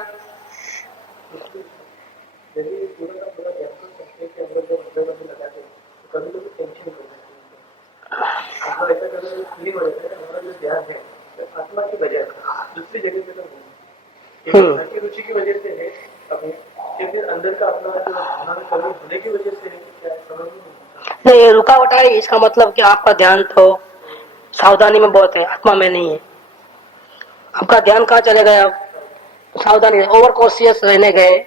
आत्मा की वजह दूसरी जगह पे तो रुचि की वजह से है अपने, फिर अंदर का अपना जो भावना में कमी होने की वजह से समझ नहीं, ये रुकावट आई, इसका मतलब कि आपका ध्यान तो सावधानी में बहुत है, आत्मा में नहीं है। आपका ध्यान कहाँ चले गया? सावधानी, ओवर कॉन्शियस रहने गए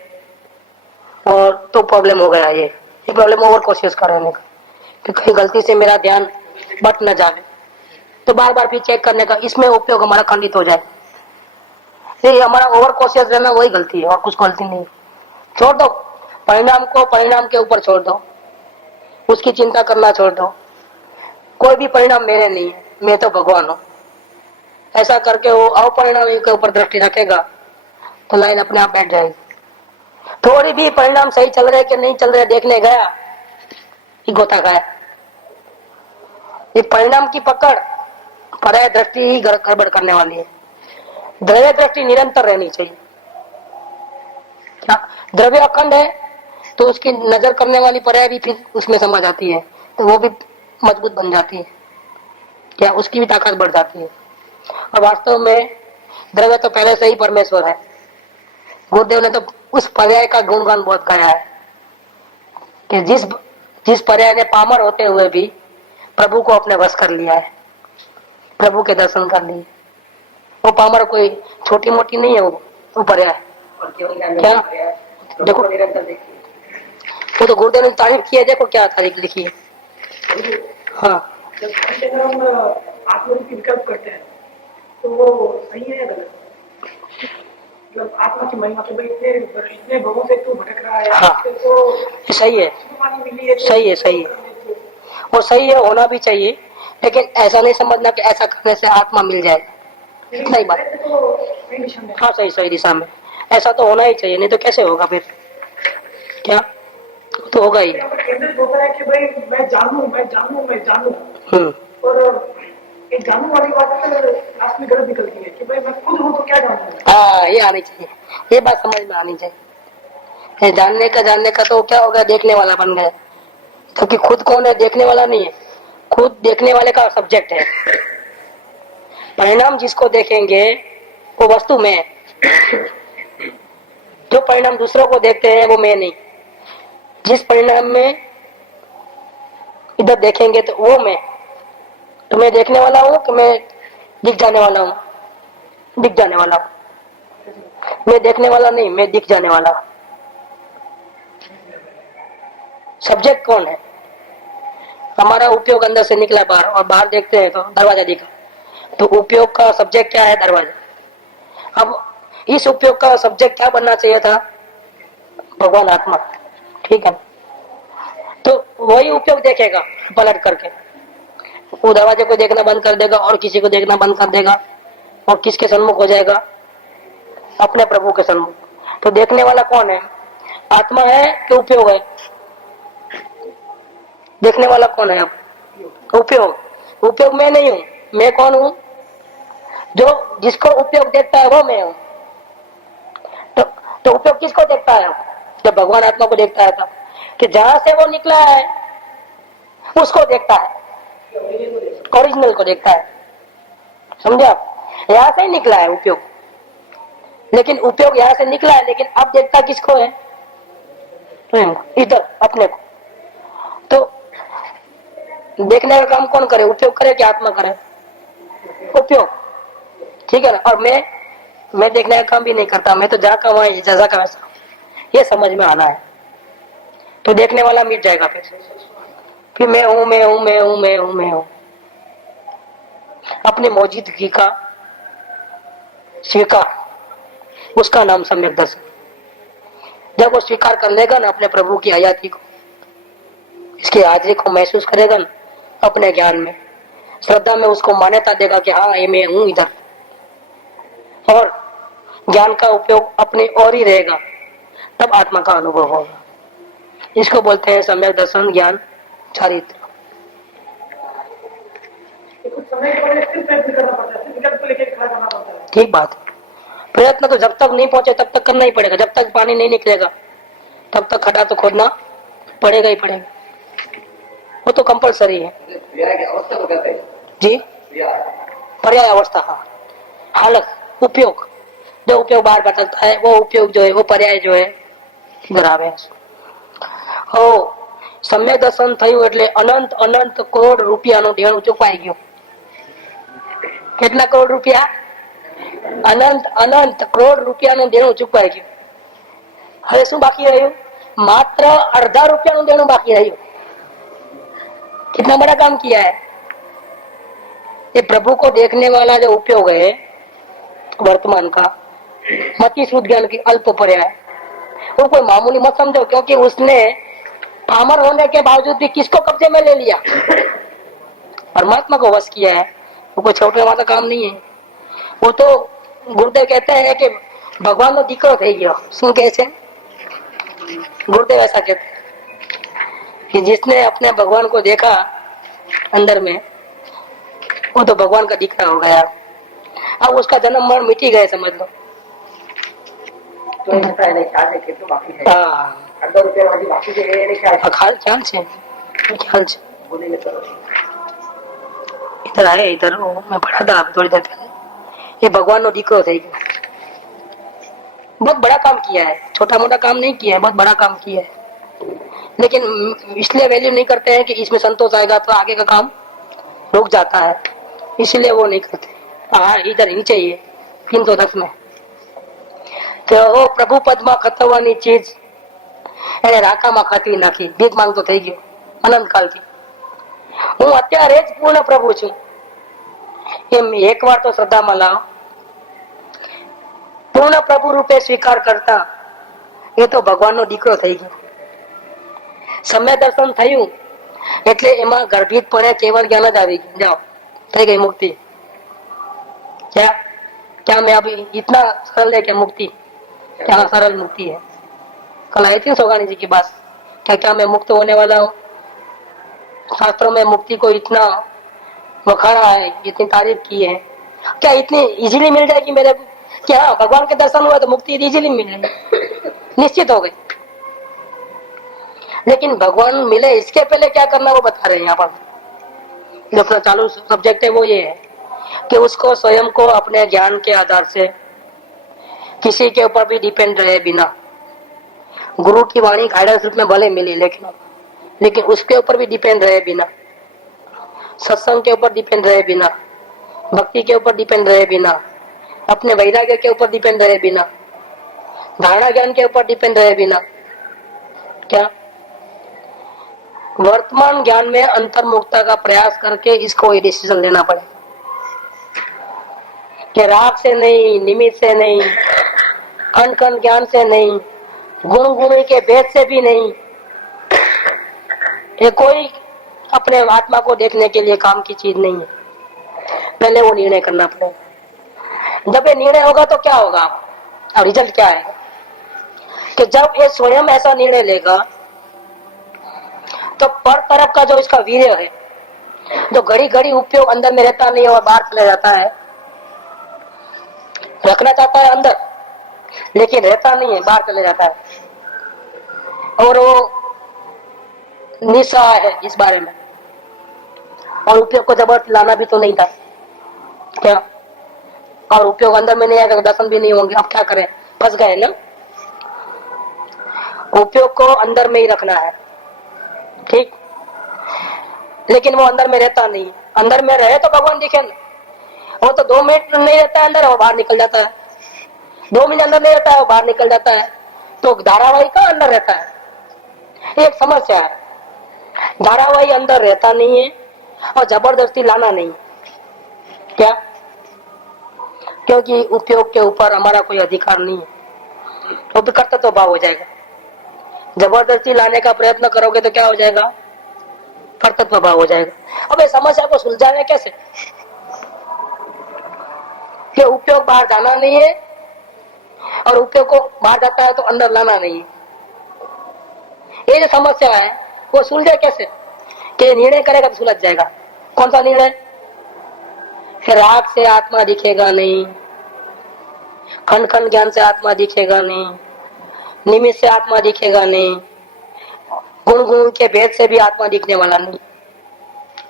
और तो प्रॉब्लम हो गया। ये प्रॉब्लम ओवर कॉन्शियस का रहने का, कि कहीं गलती से मेरा ध्यान बट न जाए, तो बार बार फिर चेक करने का, इसमें उपयोग हमारा खंडित हो जाए। ये हमारा ओवर कॉन्शियस रहना वही गलती है, और कुछ गलती नहीं। छोड़ दो परिणाम को, परिणाम के ऊपर छोड़ दो, उसकी चिंता करना छोड़ दो। कोई भी परिणाम मेरे नहीं है, मैं तो भगवान हूं। ऐसा करके वो अपरिणामी के ऊपर दृष्टि रखेगा तो लाइन अपने आप बैठ जाएगी। थोड़ी भी परिणाम सही चल रहे कि नहीं चल रहे देखने गया, ये गोता खाया। ये परिणाम की पकड़ पर्याय दृष्टि ही गड़बड़ करने वाली है। द्रव्य दृष्टि निरंतर रहनी चाहिए। क्या द्रव्य अखंड है तो उसकी नजर करने वाली पर्याय भी फिर उसमें समा जाती है, तो वो भी मजबूत बन जाती है, क्या उसकी भी ताकत बढ़ जाती है। और वास्तव में द्रव्य तो पहले से ही परमेश्वर है। गुरुदेव ने तो उस पर्याय का गुणगान बहुत गाया है कि जिस पर्याय ने पामर होते हुए भी प्रभु को अपने वश कर लिया है, प्रभु के दर्शन कर लिए। वो पामर कोई छोटी मोटी नहीं है, वो पर्याय क्या देखो, वो तो गुरुदेव ने तारीफ की है। देखो क्या तारीफ लिखी है। हाँ, आप लोग विकल्प करते हैं तो वो सही है गलत? मतलब आत्मा की महिमा के इतने भवों से तू भटक रहा है। हाँ, तो सही है, सही है, सही है, वो सही है, होना भी चाहिए। लेकिन ऐसा नहीं समझना कि ऐसा करने से आत्मा मिल जाए, नहीं बात। हाँ, सही सही दिशा में ऐसा तो होना ही चाहिए, नहीं तो कैसे होगा फिर? क्या तो होगा ही। होता है कि भाई मैं जानूं, मैं जानूं, मैं जानूं, और एक जानू वाली बात लास्ट में गलत निकलती है कि भाई मैं खुद हूँ तो क्या जानूं। हाँ, ये आनी चाहिए, ये बात समझ में आनी चाहिए। ये जानने का तो क्या हो गया, देखने वाला बन गया। क्योंकि खुद कौन है, देखने वाला नहीं है, खुद देखने वाले का सब्जेक्ट है। परिणाम जिसको देखेंगे वो वस्तु में है। जो परिणाम दूसरों को देखते हैं वो मैं नहीं। जिस परिणाम में इधर देखेंगे तो वो मैं, तो मैं देखने वाला हूँ कि मैं दिख जाने वाला हूँ, दिख जाने वाला हूँ। मैं देखने वाला नहीं, मैं दिख जाने वाला हूँ। सब्जेक्ट कौन है? हमारा उपयोग अंदर से निकला बाहर, और बाहर देखते हैं तो दरवाजा दिखा, तो उपयोग का सब्जेक्ट क्या है? दरवाजा। अब इस उपयोग का सब्जेक्ट क्या बनना चाहिए था? भगवान आत्मा, ठीक है। तो वही उपयोग देखेगा पलट करके, वो दरवाजे को देखना बंद कर देगा और किसी को देखना बंद कर देगा, और किसके सन्मुख हो जाएगा? अपने प्रभु के सन्मुख। तो देखने वाला कौन है? आत्मा है कि उपयोग है? देखने वाला कौन है? अब उपयोग। उपयोग मैं नहीं हूं। मैं कौन हूं? जो जिसको उपयोग देखता है वो मैं हूं। तो उपयोग किसको देखता है? जब भगवान आत्मा को देखता है तब, कि जहां से वो निकला है उसको देखता है, ओरिजिनल को देखता है। समझे आप? यहां से ही निकला है उपयोग, लेकिन उपयोग यहां से निकला है, लेकिन अब देखता किसको है? इधर अपने को। तो देखने का काम कौन करे? उपयोग करे कि आत्मा करे? उपयोग, ठीक है ना। और मैं देखने का काम भी नहीं करता, मैं तो जहाँ का वहां जैसा का वैसा। ये समझ में आना है, तो देखने वाला मिट जाएगा। फिर मैं हूं, मैं हूं, मैं हूं, मैं हूं, मैं हूं। अपने मौजूदगी का स्वीकार, उसका नाम सम्यक दर्शन। जब वो स्वीकार कर लेगा ना अपने प्रभु की हयाती को, इसकी हाजिरी को महसूस करेगा ना अपने ज्ञान में, श्रद्धा में उसको मान्यता देगा कि हाँ ये मैं हूं इधर, और ज्ञान का उपयोग अपने और ही रहेगा, तब आत्मा का अनुभव होगा। इसको बोलते हैं सम्यक दर्शन, ज्ञान, चारित्र। कुछ समय के बाद स्थिर प्रयत्न करना पड़ता है, विकल्प को लेकर खड़ा करना पड़ता है। ठीक बात है। प्रयत्न तो जब तक नहीं पहुंचे तब तक करना ही पड़ेगा। जब तक पानी नहीं निकलेगा तब तक खड्डा तो खोदना पड़ेगा ही पड़ेगा, वो तो कंपलसरी है। अवस्था को कहते हैं जी, पर्याय अवस्था। हाँ, हालत, उपयोग। जो उपयोग बाहर बदलता है वो उपयोग जो है, वो पर्याय जो है बराबर है। हो सम्यक दर्शन थયું એટલે અનંત અનંત કરોડ રૂપિયાનું દેણું ચૂકવાઈ ગયું. કેટલા કરોડ રૂપિયા? અનંત અનંત કરોડ રૂપિયાનું દેણું ચૂકવાઈ ગયું. હવે શું બાકી રહ્યું? માત્ર અડધા રૂપિયાનું દેણું બાકી રહ્યું. कितना बड़ा काम किया है ये प्रभु को देखने वाला जो उपयोग है वर्तमान का, मति शुद्ध ज्ञान की अल्प पर्याय, वो कोई मामूली मत समझो, क्योंकि उसने पामर होने के बावजूद भी किसको कब्जे में ले लिया? परमात्मा को वश किया है। वो कोई छोटे वाला काम नहीं है। वो तो गुरुदेव कहते हैं कि भगवान नो दीकरो થઈ ગયો। શું કહે છે गुरुदेव? ऐसा कहते हैं कि जिसने अपने भगवान को देखा अंदर में, वो तो भगवान का दीकरा हो गया। अब उसका जन्म मरण मिटी गए, समझ लो। तो पहले ख्याल है कि तो बाकी है हाँ, 18 रुपया वाली बाकी जो है ख्याल ख्याल से बोले में करो। इधर आए, इधर मैं पढ़ा था थोड़ी देर पहले, ये भगवान नो दीकरो થઈ ગયો। बहुत बड़ा काम किया है, छोटा मोटा काम नहीं किया है, बहुत बड़ा काम किया है। लेकिन इसलिए वैल्यू नहीं करते हैं कि इसमें संतोष आएगा तो आगे का काम रुक जाता है, इसलिए वो नहीं करते। हाँ, इधर नीचे ही है 310 में, तो प्रभु पद में खतरवानी चीज એને રાકામાં ખાતી નાખી, ભીખ માંગતો થઈ ગયો અનંત કાળથી। હું અત્યારે જ પૂર્ણ પ્રભુ છું એમ એકવાર તો શ્રદ્ધામાં લાવો। પૂર્ણ પ્રભુ રૂપે સ્વીકાર કરતા એ તો ભગવાનનો દીકરો થઈ ગયો। सम्यक दर्शन થયું એટલે એમાં ગર્ભિતપણે કેવળ જ્ઞાન જ આવી ગયું। જાઓ, થઈ ગઈ મુક્તિ। क्या क्या मैं अभी इतना सरल है कि मुक्ति, क्या सरल मुक्ति है? कल आई थी सोगानी जी की बात, क्या क्या मैं मुक्त होने वाला हूँ? शास्त्रों में मुक्ति को इतना वखारा है, इतनी तारीफ की है, क्या इतनी इजीली मिल जाएगी मेरे को? क्या भगवान के दर्शन हुआ तो मुक्ति इजीली मिल जाएगी, निश्चित हो गई। लेकिन भगवान मिले इसके पहले क्या करना वो बता रहे हैं यहाँ पर। जो अपना चालू सब्जेक्ट है वो ये है कि उसको स्वयं को अपने ज्ञान के आधार से किसी के ऊपर भी डिपेंड रहे बिना, गुरु की वाणी गाइडेंस रूप में भले मिली लेकिन उसके ऊपर भी डिपेंड रहे बिना, सत्संग के ऊपर डिपेंड रहे बिना, भक्ति के ऊपर डिपेंड रहे बिना, अपने वैराग्य के ऊपर डिपेंड रहे बिना, धारणा ज्ञान के ऊपर डिपेंड रहे बिना, क्या वर्तमान ज्ञान में अंतर्मुखता का प्रयास करके इसको ये डिसीजन लेना पड़े कि राग से नहीं, निमित्त से नहीं, खंड खंड ज्ञान से नहीं, गुण गुणी के भेद से भी नहीं, ये कोई अपने आत्मा को देखने के लिए काम की चीज नहीं है। पहले वो निर्णय करना पड़ेगा। जब ये निर्णय होगा तो क्या होगा और रिजल्ट क्या आएगा कि जब ये स्वयं ऐसा निर्णय लेगा तो पर तरफ का जो इसका वीर्य है, जो घड़ी घड़ी उपयोग अंदर में रहता नहीं और बाहर चला जाता है, रखना चाहता है अंदर लेकिन रहता नहीं है, बाहर चले जाता है, और वो निशा है इस बारे में, और उपयोग को जबरदस्ती लाना भी तो नहीं था क्या, और उपयोग अंदर में नहीं आएगा तो दर्शन भी नहीं होंगे। अब क्या करें, फंस गए ना। उपयोग को अंदर में ही रखना है, ठीक, लेकिन वो अंदर में रहता नहीं। अंदर में रहे तो भगवान दिखे ना, वो तो 2 मिनट नहीं रहता है अंदर, वो बाहर निकल जाता है। 2 मिनट अंदर नहीं रहता है, वो बाहर निकल जाता है। तो धारावाही का अंदर रहता है, एक समस्या है। धारावाही अंदर रहता नहीं है और जबरदस्ती लाना नहीं, क्या, क्योंकि उपयोग के ऊपर हमारा कोई अधिकार नहीं है, वो भी कर्तव्य भाव हो जाएगा। जबरदस्ती लाने का प्रयत्न करोगे तो क्या हो जाएगा, कर्तव्य भाव हो जाएगा। अब इस समस्या को सुलझाने कैसे कि उपयोग बाहर जाना नहीं है और उपयोग को बाहर जाता है तो अंदर लाना नहीं है। ये जो समस्या है वो सुलझे कैसे कि निर्णय करेगा तो सुलझ जाएगा। कौन सा निर्णय, कि राग से आत्मा दिखेगा नहीं, खंड खंड ज्ञान से आत्मा दिखेगा नहीं, निमित्त से आत्मा दिखेगा नहीं, गुण गुण के भेद से भी आत्मा दिखने वाला नहीं।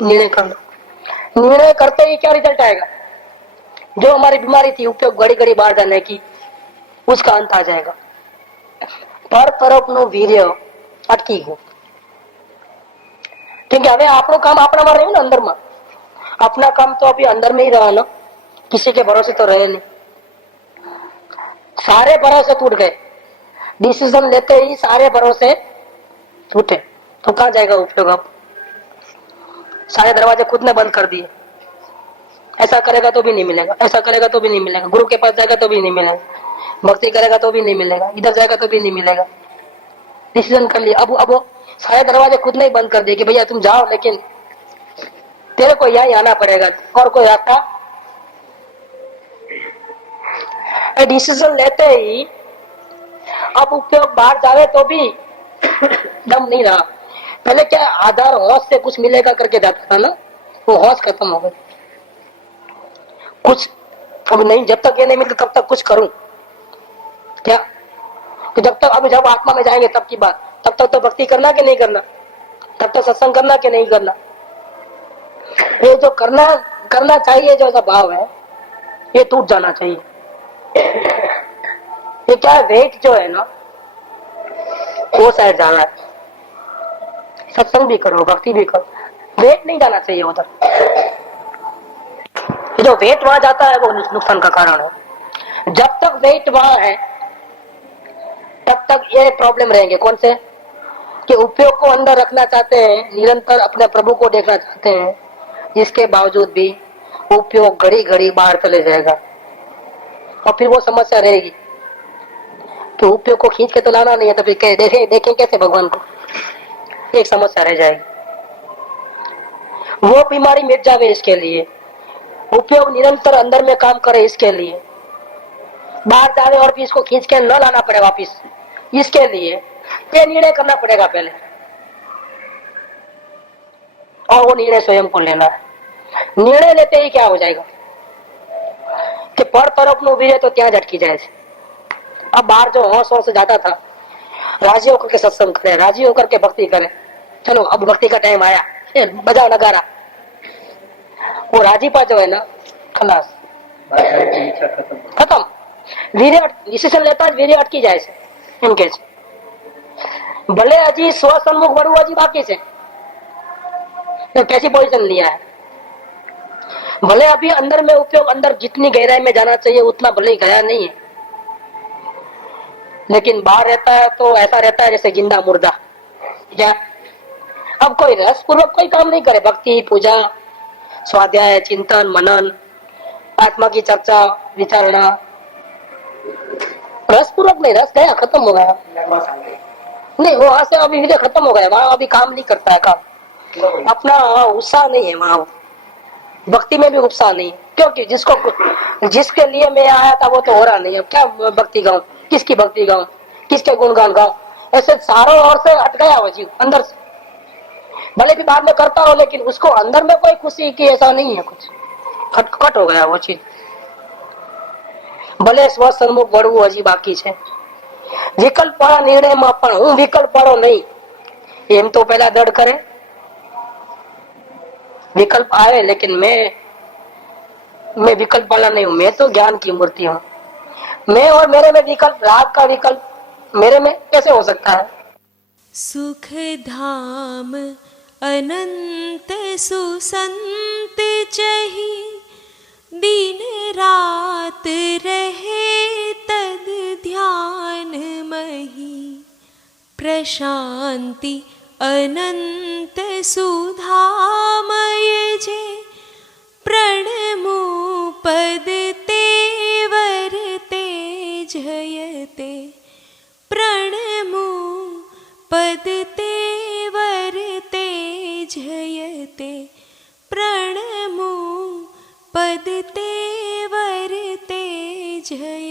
निर्णय कर लो। निर्णय करते ही क्या रिजल्ट आएगा, जो हमारी बीमारी थी उपयोग घड़ी घड़ी बाहर जाने की, उसका अंत आ जाएगा। पर तरफ नो वीर्य अटकी गयो, क्योंकि हमें આપણું કામ આપણામાં રહ્યું ને, અંદરમાં अपना काम तो अभी अंदर में ही रहा ना, किसी के भरोसे तो रहे नहीं। सारे भरोसे टूट गए, डिसीजन लेते ही सारे भरोसे टूटे, तो कहाँ जाएगा उपयोग। अब सारे दरवाजे खुद ने बंद कर दिए, ऐसा करेगा तो भी नहीं मिलेगा, ऐसा करेगा तो भी नहीं मिलेगा, गुरु के पास जाएगा तो भी नहीं मिलेगा, भक्ति करेगा तो भी नहीं मिलेगा, इधर जाएगा तो भी नहीं मिलेगा। डिसीजन कर लिया, अब सारे दरवाजे खुद ने ही बंद कर दिए कि भैया तुम जाओ, लेकिन तेरे को यहीं आना पड़ेगा, और कोई रास्ता। डिसीजन लेते ही अब उपयोग बाहर जावे तो भी दम नहीं रहा। पहले क्या आधार होश से कुछ मिलेगा करके जाता था ना, वो होश खत्म हो गई। कुछ अब नहीं, जब तक ये नहीं मिलता तब तक कुछ करूं क्या, तो जब तक, अब जब आत्मा में जाएंगे तब की बात, तब तक तो भक्ति करना कि नहीं करना, तब तक सत्संग करना कि नहीं करना। ये जो करना चाहिए, जो ऐसा भाव है ये टूट जाना चाहिए। ये क्या है, वेट जो है ना वो साइड जाना है। सत्संग भी करो, भक्ति भी करो, वेट नहीं जाना चाहिए उधर। जो वेट वहां जाता है वो नुकसान का कारण है। जब तक वेट वहां है तब तक ये प्रॉब्लम रहेंगे। कौन से, कि उपयोग को अंदर रखना चाहते हैं, निरंतर अपने प्रभु को देखना चाहते हैं, इसके बावजूद भी उपयोग घड़ी घड़ी बाहर चले जाएगा, और फिर वो समस्या रहेगी कि उपयोग को खींच के तो लाना नहीं है, तो फिर देखें कैसे भगवान को, एक समस्या रह जाएगी। वो बीमारी मिट जावे इसके लिए, उपयोग निरंतर अंदर में काम करे इसके लिए, बाहर जावे और भी इसको खींच के न लाना पड़े वापिस, इसके लिए ये निर्णय करना पड़ेगा पहले, और वो निर्णय स्वयं को लेना है। निर्णय लेते ही क्या हो जाएगा कि पर तरफ नो वीर्य तो ત્યાં જ અટકી જાય છે। अब बाहर जो होश होश जाता था, राजी होकर के सत्संग करे, राजी होकर के भक्ति करे। चलो अब भक्ति का टाइम आया, बजाओ नगारा। वो राजीपा जो है ना, खलास, खत्म। वीर्य डिसीजन लेता है, वीर्य अटकी जाए से इनके से। भले हजी स्वसन्मुख बढ़ू हजी बाकी से तो कैसी पोजीशन लिया है। भले अभी अंदर में उपयोग, अंदर जितनी गहराई में जाना चाहिए उतना भले ही गया नहीं है, लेकिन बाहर रहता है तो ऐसा रहता है जैसे जिंदा मुर्दा। क्या अब कोई रस पूर्वक कोई काम नहीं करे, भक्ति, पूजा, स्वाध्याय, चिंतन, मनन, आत्मा की चर्चा, विचारणा, रस पूर्वक नहीं, रस गया, खत्म हो गया। नहीं, वहां से अभी विजय खत्म हो गया, वहां अभी काम नहीं करता है, काम अपना उत्साह नहीं है वहां, भक्ति में भी उत्साह नहीं, क्योंकि जिसके लिए मैं आया था वो तो हो रहा नहीं। अब क्या भक्ति गाऊं, किसकी भक्ति गाऊं, किसके गुणगान गाऊं, ऐसे चारों ओर से हट गया वो जीव अंदर से। भले भी बाद में करता रहो, लेकिन उसको अंदर में कोई खुशी की ऐसा नहीं है, कुछ खटखट हो गया वो चीज। भले स्व सन्मुख बढ़વું હજી બાકી છે। વિકલ્પ વાળા નિર્ણયમાં પણ હું વિકલ્પ વાળો નહીં એમ તો પહેલા દડ કરે। विकल्प आए लेकिन मैं विकल्प वाला नहीं हूं, मैं तो ज्ञान की मूर्ति हूं। मैं और मेरे में विकल्प, राग का विकल्प मेरे में कैसे हो सकता है। सुख धाम अनंत सुसंत चही, दिन रात रहे तद ध्यान मही। प्रशांति अनंत सुधामय जे, प्रणमो पद तेवर तेजयते। प्रणमो पद तेवर तेजयते। प्रणमो पद तेवर तेजयते।